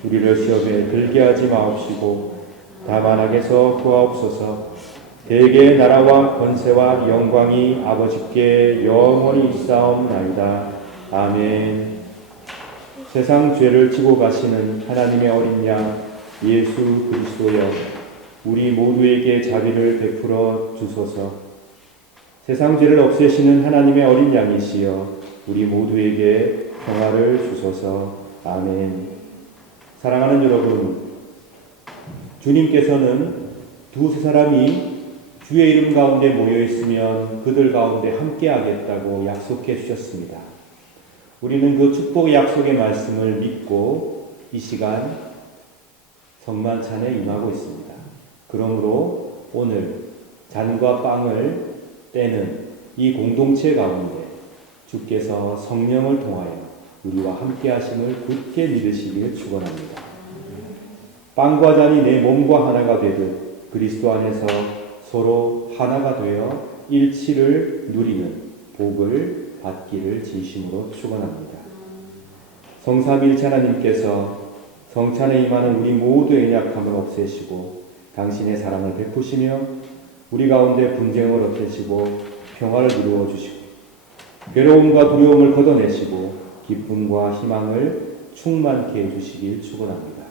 우리를 시험에 들게 하지 마옵시고 다만 악에서 구하옵소서. 대개의 나라와 권세와 영광이 아버지께 영원히 있사옵나이다. 아멘. 세상 죄를 지고 가시는 하나님의 어린 양 예수 그리스도여, 우리 모두에게 자비를 베풀어 주소서. 세상 죄를 없애시는 하나님의 어린 양이시여, 우리 모두에게 평화를 주소서. 아멘. 사랑하는 여러분, 주님께서는 두세 사람이 주의 이름 가운데 모여 있으면 그들 가운데 함께 하겠다고 약속해 주셨습니다. 우리는 그 축복의 약속의 말씀을 믿고 이 시간 성만찬에 임하고 있습니다. 그러므로 오늘 잔과 빵을 떼는 이 공동체 가운데 주께서 성령을 통하여 우리와 함께 하심을 굳게 믿으시기를 축원합니다. 빵과 잔이 내 몸과 하나가 되듯 그리스도 안에서 서로 하나가 되어 일치를 누리는 복을 받기를 진심으로 축원합니다. 성삼일체 하나님께서 성찬에 임하는 우리 모두의 연약함을 없애시고 당신의 사랑을 베푸시며 우리 가운데 분쟁을 없애시고 평화를 이루어 주시고 괴로움과 두려움을 걷어내시고 기쁨과 희망을 충만케 해주시길 축원합니다.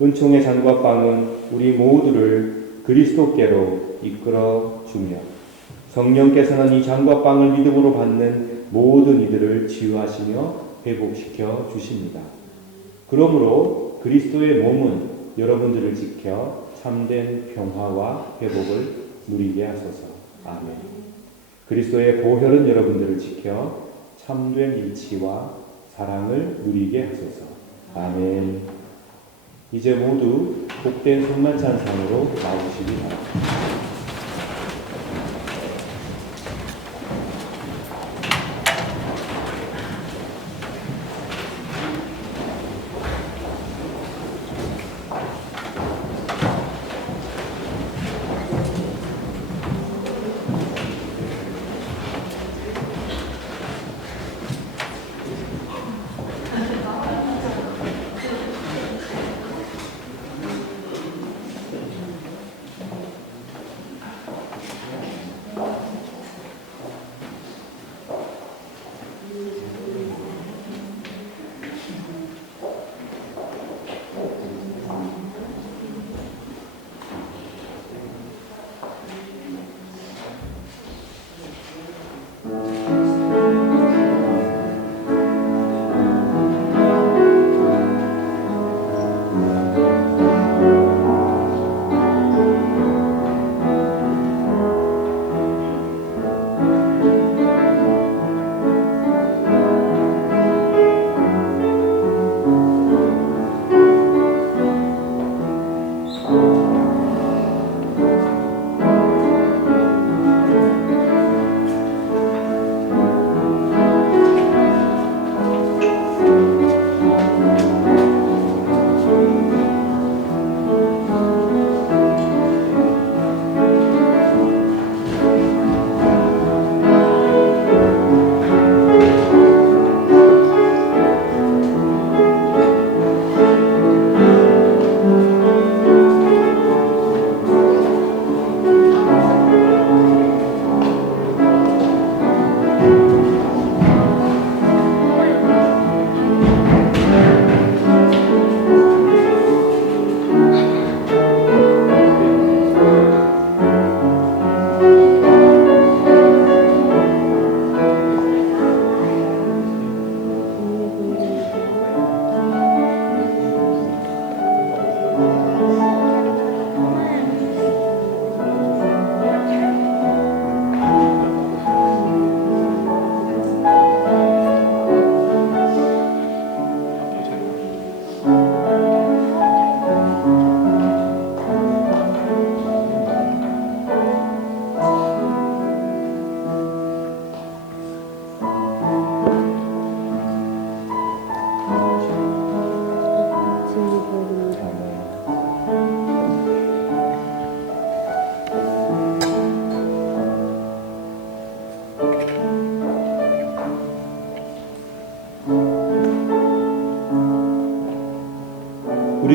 은총의 잔과 빵은 우리 모두를 그리스도께로 이끌어 주며 성령께서는 이 잔과 빵을 믿음으로 받는 모든 이들을 치유하시며 회복시켜 주십니다. 그러므로 그리스도의 몸은 여러분들을 지켜 참된 평화와 회복을 누리게 하소서. 아멘. 그리스도의 보혈은 여러분들을 지켜 참된 일치와 사랑을 누리게 하소서. 아멘. 이제 모두 복된 성만찬상으로 나오시기 바랍니다.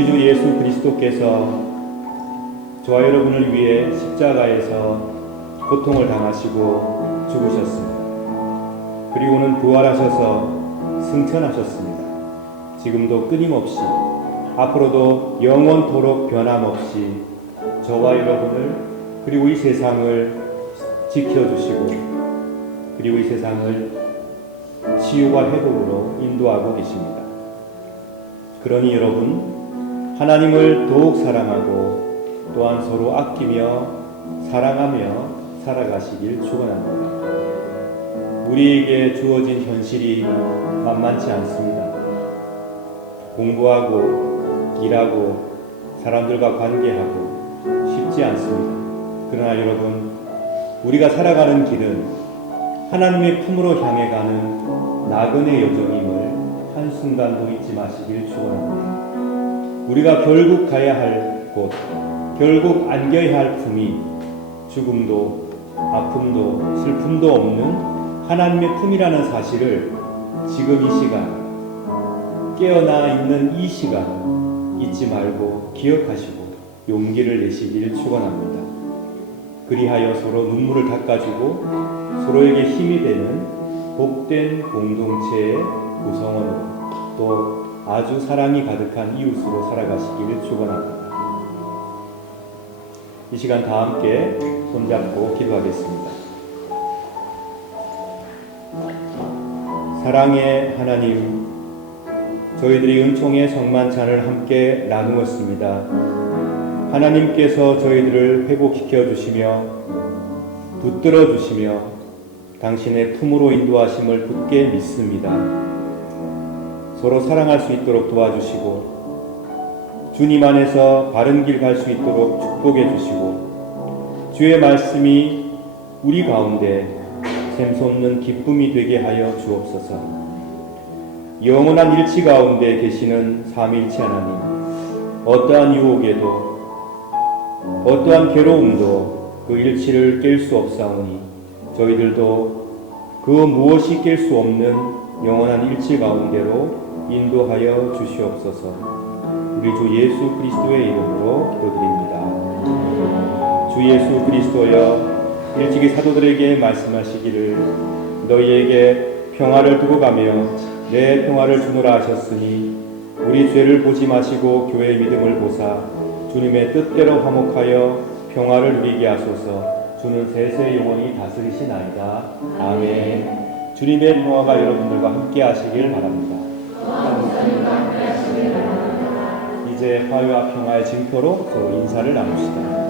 우리 주 예수 그리스도께서 저와 여러분을 위해 십자가에서 고통을 당하시고 죽으셨습니다. 그리고는 부활하셔서 승천하셨습니다. 지금도 끊임없이 앞으로도 영원토록 변함없이 저와 여러분을 그리고 이 세상을 지켜주시고 그리고 이 세상을 치유와 회복으로 인도하고 계십니다. 그러니 여러분, 하나님을 더욱 사랑하고 또한 서로 아끼며 사랑하며 살아가시길 축원합니다. 우리에게 주어진 현실이 만만치 않습니다. 공부하고 일하고 사람들과 관계하고 쉽지 않습니다. 그러나 여러분, 우리가 살아가는 길은 하나님의 품으로 향해 가는 나그네 여정임을 한순간도 잊지 마시길 축원합니다. 우리가 결국 가야 할 곳, 결국 안겨야 할 품이 죽음도 아픔도 슬픔도 없는 하나님의 품이라는 사실을 지금 이 시간, 깨어나 있는 이 시간 잊지 말고 기억하시고 용기를 내시길 축원합니다. 그리하여 서로 눈물을 닦아주고 서로에게 힘이 되는 복된 공동체의 구성원으로 또 아주 사랑이 가득한 이웃으로 살아가시기를 축원합니다. 이 시간 다 함께 손잡고 기도하겠습니다. 사랑의 하나님, 저희들이 은총의 성만찬을 함께 나누었습니다. 하나님께서 저희들을 회복시켜 주시며 붙들어 주시며 당신의 품으로 인도하심을 굳게 믿습니다. 서로 사랑할 수 있도록 도와주시고 주님 안에서 바른 길 갈 수 있도록 축복해 주시고 주의 말씀이 우리 가운데 샘솟는 기쁨이 되게 하여 주옵소서. 영원한 일치 가운데 계시는 삼위일체 하나님, 어떠한 유혹에도 어떠한 괴로움도 그 일치를 깰 수 없사오니 저희들도 그 무엇이 깰 수 없는 영원한 일치 가운데로 인도하여 주시옵소서. 우리 주 예수 그리스도의 이름으로 기도드립니다. 주 예수 그리스도여, 일찍이 사도들에게 말씀하시기를 너희에게 평화를 두고 가며 내 평화를 주노라 하셨으니 우리 죄를 보지 마시고 교회의 믿음을 보사 주님의 뜻대로 화목하여 평화를 누리게 하소서. 주는 세세 영원히 다스리시나이다. 아멘. 주님의 평화가 여러분들과 함께 하시길 바랍니다. 이제 화해와 평화의 징표로 서로 인사를 나눕시다.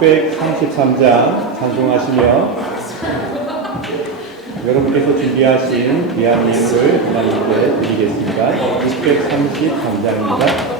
633장 찬송하시며 여러분께서 준비하신 귀한 예물을 하나님께 드리겠습니다. 633장입니다.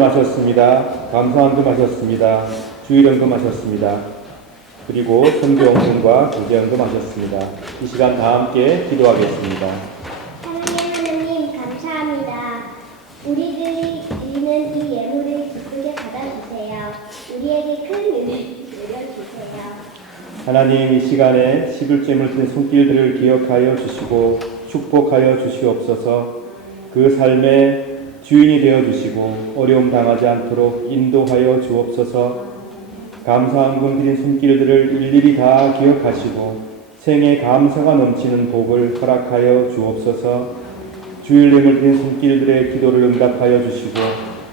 언금하셨습니다. 감사 언금하셨습니다. 주일 언금하셨습니다. 그리고 선교 언금과 구제 언금하셨습니다. 이 시간 다 함께 기도하겠습니다. 하나님 감사합니다. 우리들이 드리는 이 예물을 기쁘게 받아주세요. 우리에게 큰 은혜를 내려주세요. 하나님, 이 시간에 11잼을 든 손길들을 기억하여 주시고 축복하여 주시옵소서. 그 삶에 주인이 되어주시고 어려움 당하지 않도록 인도하여 주옵소서. 감사한금 드린 손길들을 일일이 다 기억하시고 생에 감사가 넘치는 복을 허락하여 주옵소서. 주일님을 드린 손길들의 기도를 응답하여 주시고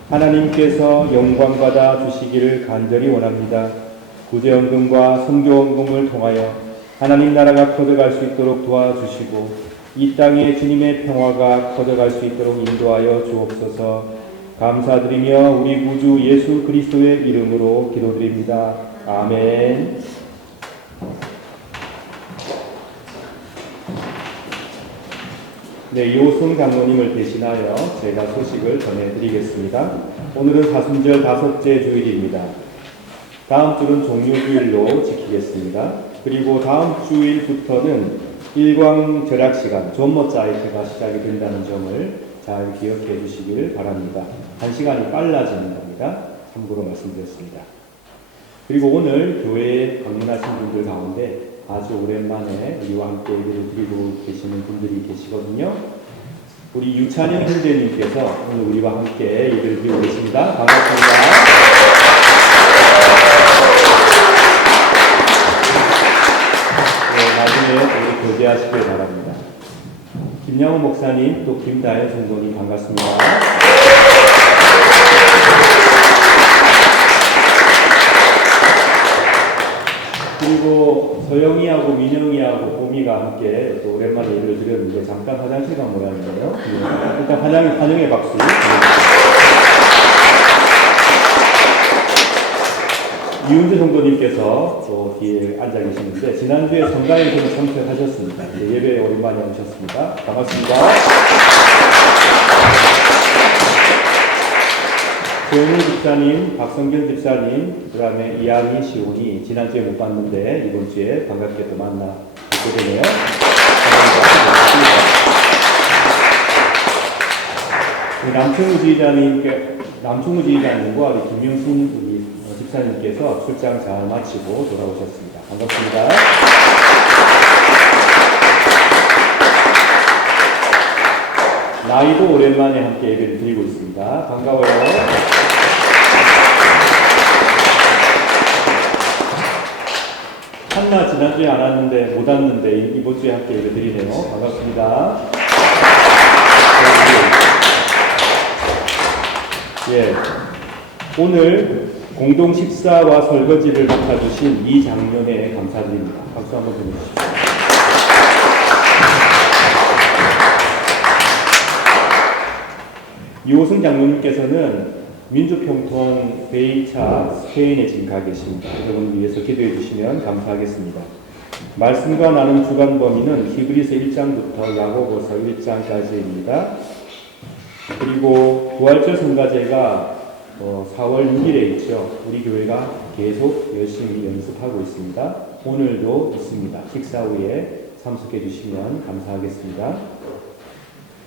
하나님께서 영광받아 주시기를 간절히 원합니다. 구제원금과 선교원금을 통하여 하나님 나라가 커져갈 수 있도록 도와주시고 이 땅에 주님의 평화가 커져갈 수 있도록 인도하여 주옵소서. 감사드리며 우리 구주 예수 그리스도의 이름으로 기도드립니다. 아멘. 네, 이호승 장로님을 대신하여 제가 소식을 전해드리겠습니다. 오늘은 사순절 5째 주일입니다. 다음 주는 종료주일로 지키겠습니다. 그리고 다음 주일부터는 일광 절약 시간, 존머자이트가 시작이 된다는 점을 잘 기억해 주시길 바랍니다. 한 시간이 빨라지는 겁니다. 참고로 말씀드렸습니다. 그리고 오늘 교회에 방문하신 분들 가운데 아주 오랜만에 우리와 함께 예배를 드리고 계시는 분들이 계시거든요. 우리 유찬영 형제님께서 오늘 우리와 함께 예배를 드리고 계십니다. 반갑습니다. 나중에 우리 교제하시길 바랍니다. 김양호 목사님, 또 김다현 성도님 반갑습니다. 그리고 서영이하고 민영이하고 봄이가 함께 또 오랜만에 예배를 드렸는데 잠깐 화장실 간 모양이네요. 일단 환영의 박수. 이은주 성도님께서 또 뒤에 앉아 계시는데 지난주에 성가에서는 참석하셨습니다. 예배에 오랜만에 오셨습니다. 반갑습니다. 조영희 집사님, 박성균 집사님, 그 다음에 이양희 시온이 지난주에 못 봤는데 이번 주에 반갑게 또 만나 뵙게 되네요. 남충우 지휘자님과 우리 김영순 집사님께서 출장 잘 마치고 돌아오셨습니다. 반갑습니다. 나이도 오랜만에 함께 예배를 드리고 있습니다. 반가워요. 한나 지난주에 안 왔는데 못 왔는데 이번 주에 함께 예배 드리네요. 반갑습니다. 예, 오늘 공동 식사와 설거지를 맡아주신 이 장면에 감사드립니다. 박수 한번 보내주십시오. 이호승 장로님께서는 민주평통 베이차 스페인에 지금 가 계십니다. 여러분 위해서 기도해 주시면 감사하겠습니다. 말씀과 나눈 주간 범위는 히브리서 1장부터 야고보서 1장까지입니다. 그리고 부활절 성가제가 4월 6일에 있죠. 우리 교회가 계속 열심히 연습하고 있습니다. 오늘도 있습니다. 식사 후에 참석해 주시면 감사하겠습니다.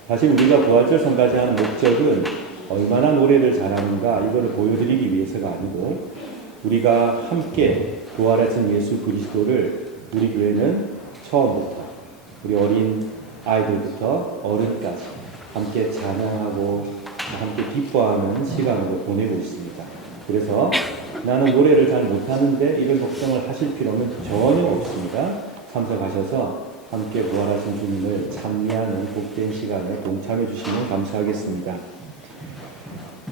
사실 우리가 부활절 성가제 하는 목적은 얼마나 노래를 잘하는가 이거를 보여드리기 위해서가 아니고 우리가 함께 부활하신 예수 그리스도를 우리 교회는 처음부터 우리 어린 아이들부터 어른까지 함께 찬양하고 함께 기뻐하는 시간으로 보내고 있습니다. 그래서 나는 노래를 잘 못하는데 이런 걱정을 하실 필요는 전혀 없습니다. 참석하셔서 함께 부활하신 주님을 찬미하는 복된 시간에 동참해 주시면 감사하겠습니다.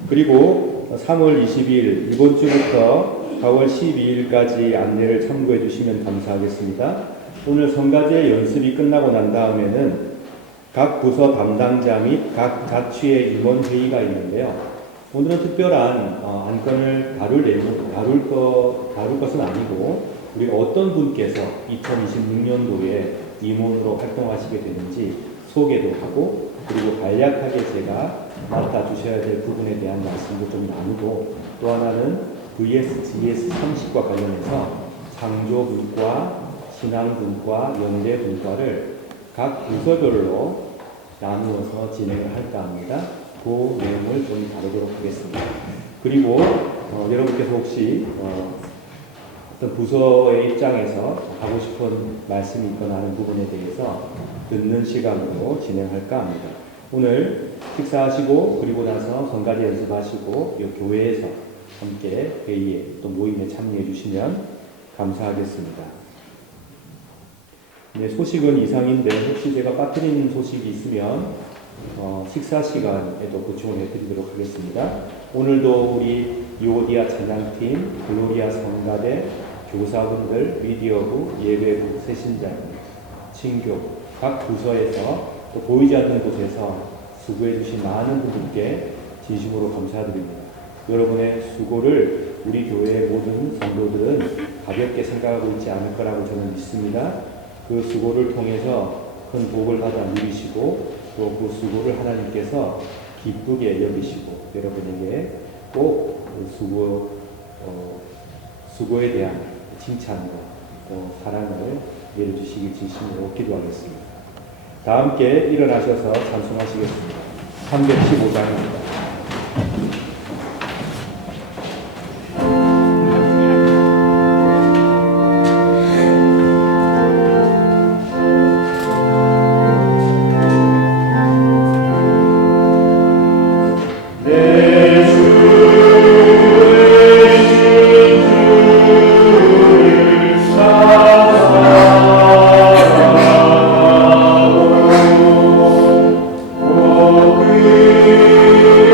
그리고 3월 22일 이번 주부터 4월 12일까지 안내를 참고해 주시면 감사하겠습니다. 오늘 성가제 연습이 끝나고 난 다음에는 각 부서 담당자 및 각 자치의 임원회의가 있는데요. 오늘은 특별한 안건을 다룰 것은 아니고 우리가 어떤 분께서 2026년도에 임원으로 활동하시게 되는지 소개도 하고 그리고 간략하게 제가 맡아주셔야 될 부분에 대한 말씀도 좀 나누고 또 하나는 VSGS 30과 관련해서 창조분과, 신앙분과, 연대분과를 각 부서별로 나누어서 진행을 할까 합니다. 그 내용을 좀 다루도록 하겠습니다. 그리고 여러분께서 혹시 어떤 부서의 입장에서 하고 싶은 말씀이 있거나 하는 부분에 대해서 듣는 시간으로 진행할까 합니다. 오늘 식사하시고 그리고 나서 성가대 연습하시고 이 교회에서 함께 회의에 또 모임에 참여해 주시면 감사하겠습니다. 네, 소식은 이상인데 혹시 제가 빠뜨리는 소식이 있으면 식사 시간에도 보충을 해드리도록 하겠습니다. 오늘도 우리 유오디아 찬양팀, 글로리아 성가대, 교사분들, 미디어부, 예배부, 새신자, 친교, 각 부서에서 또 보이지 않는 곳에서 수고해 주신 많은 분들께 진심으로 감사드립니다. 여러분의 수고를 우리 교회의 모든 성도들은 가볍게 생각하고 있지 않을 거라고 저는 믿습니다. 그 수고를 통해서 큰 복을 받아 누리시고 또 그 수고를 하나님께서 기쁘게 여기시고 여러분에게 꼭 수고에 대한 칭찬과 또 사랑을 내려주시기 진심으로 기도하겠습니다. 다 함께 일어나셔서 찬송하시겠습니다. 315장입니다. 그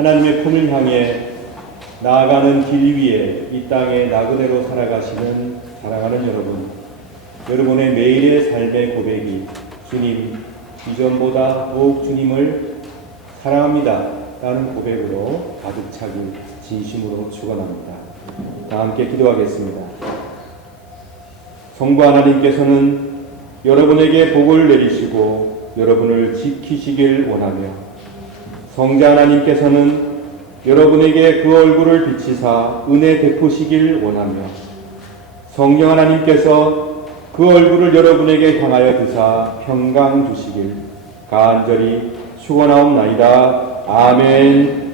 하나님의 품을 향해 나아가는 길 위에 이 땅에 나 그대로 살아가시는 사랑하는 여러분의 매일의 삶의 고백이 주님, 이전보다 더욱 주님을 사랑합니다 라는 고백으로 가득 차기 진심으로 축원합니다. 다 함께 기도하겠습니다. 성부 하나님께서는 여러분에게 복을 내리시고 여러분을 지키시길 원하며, 성자 하나님께서는 여러분에게 그 얼굴을 비치사 은혜 베푸시길 원하며, 성령 하나님께서 그 얼굴을 여러분에게 향하여 드사 평강 주시길 간절히 축원하옵나이다. 아멘.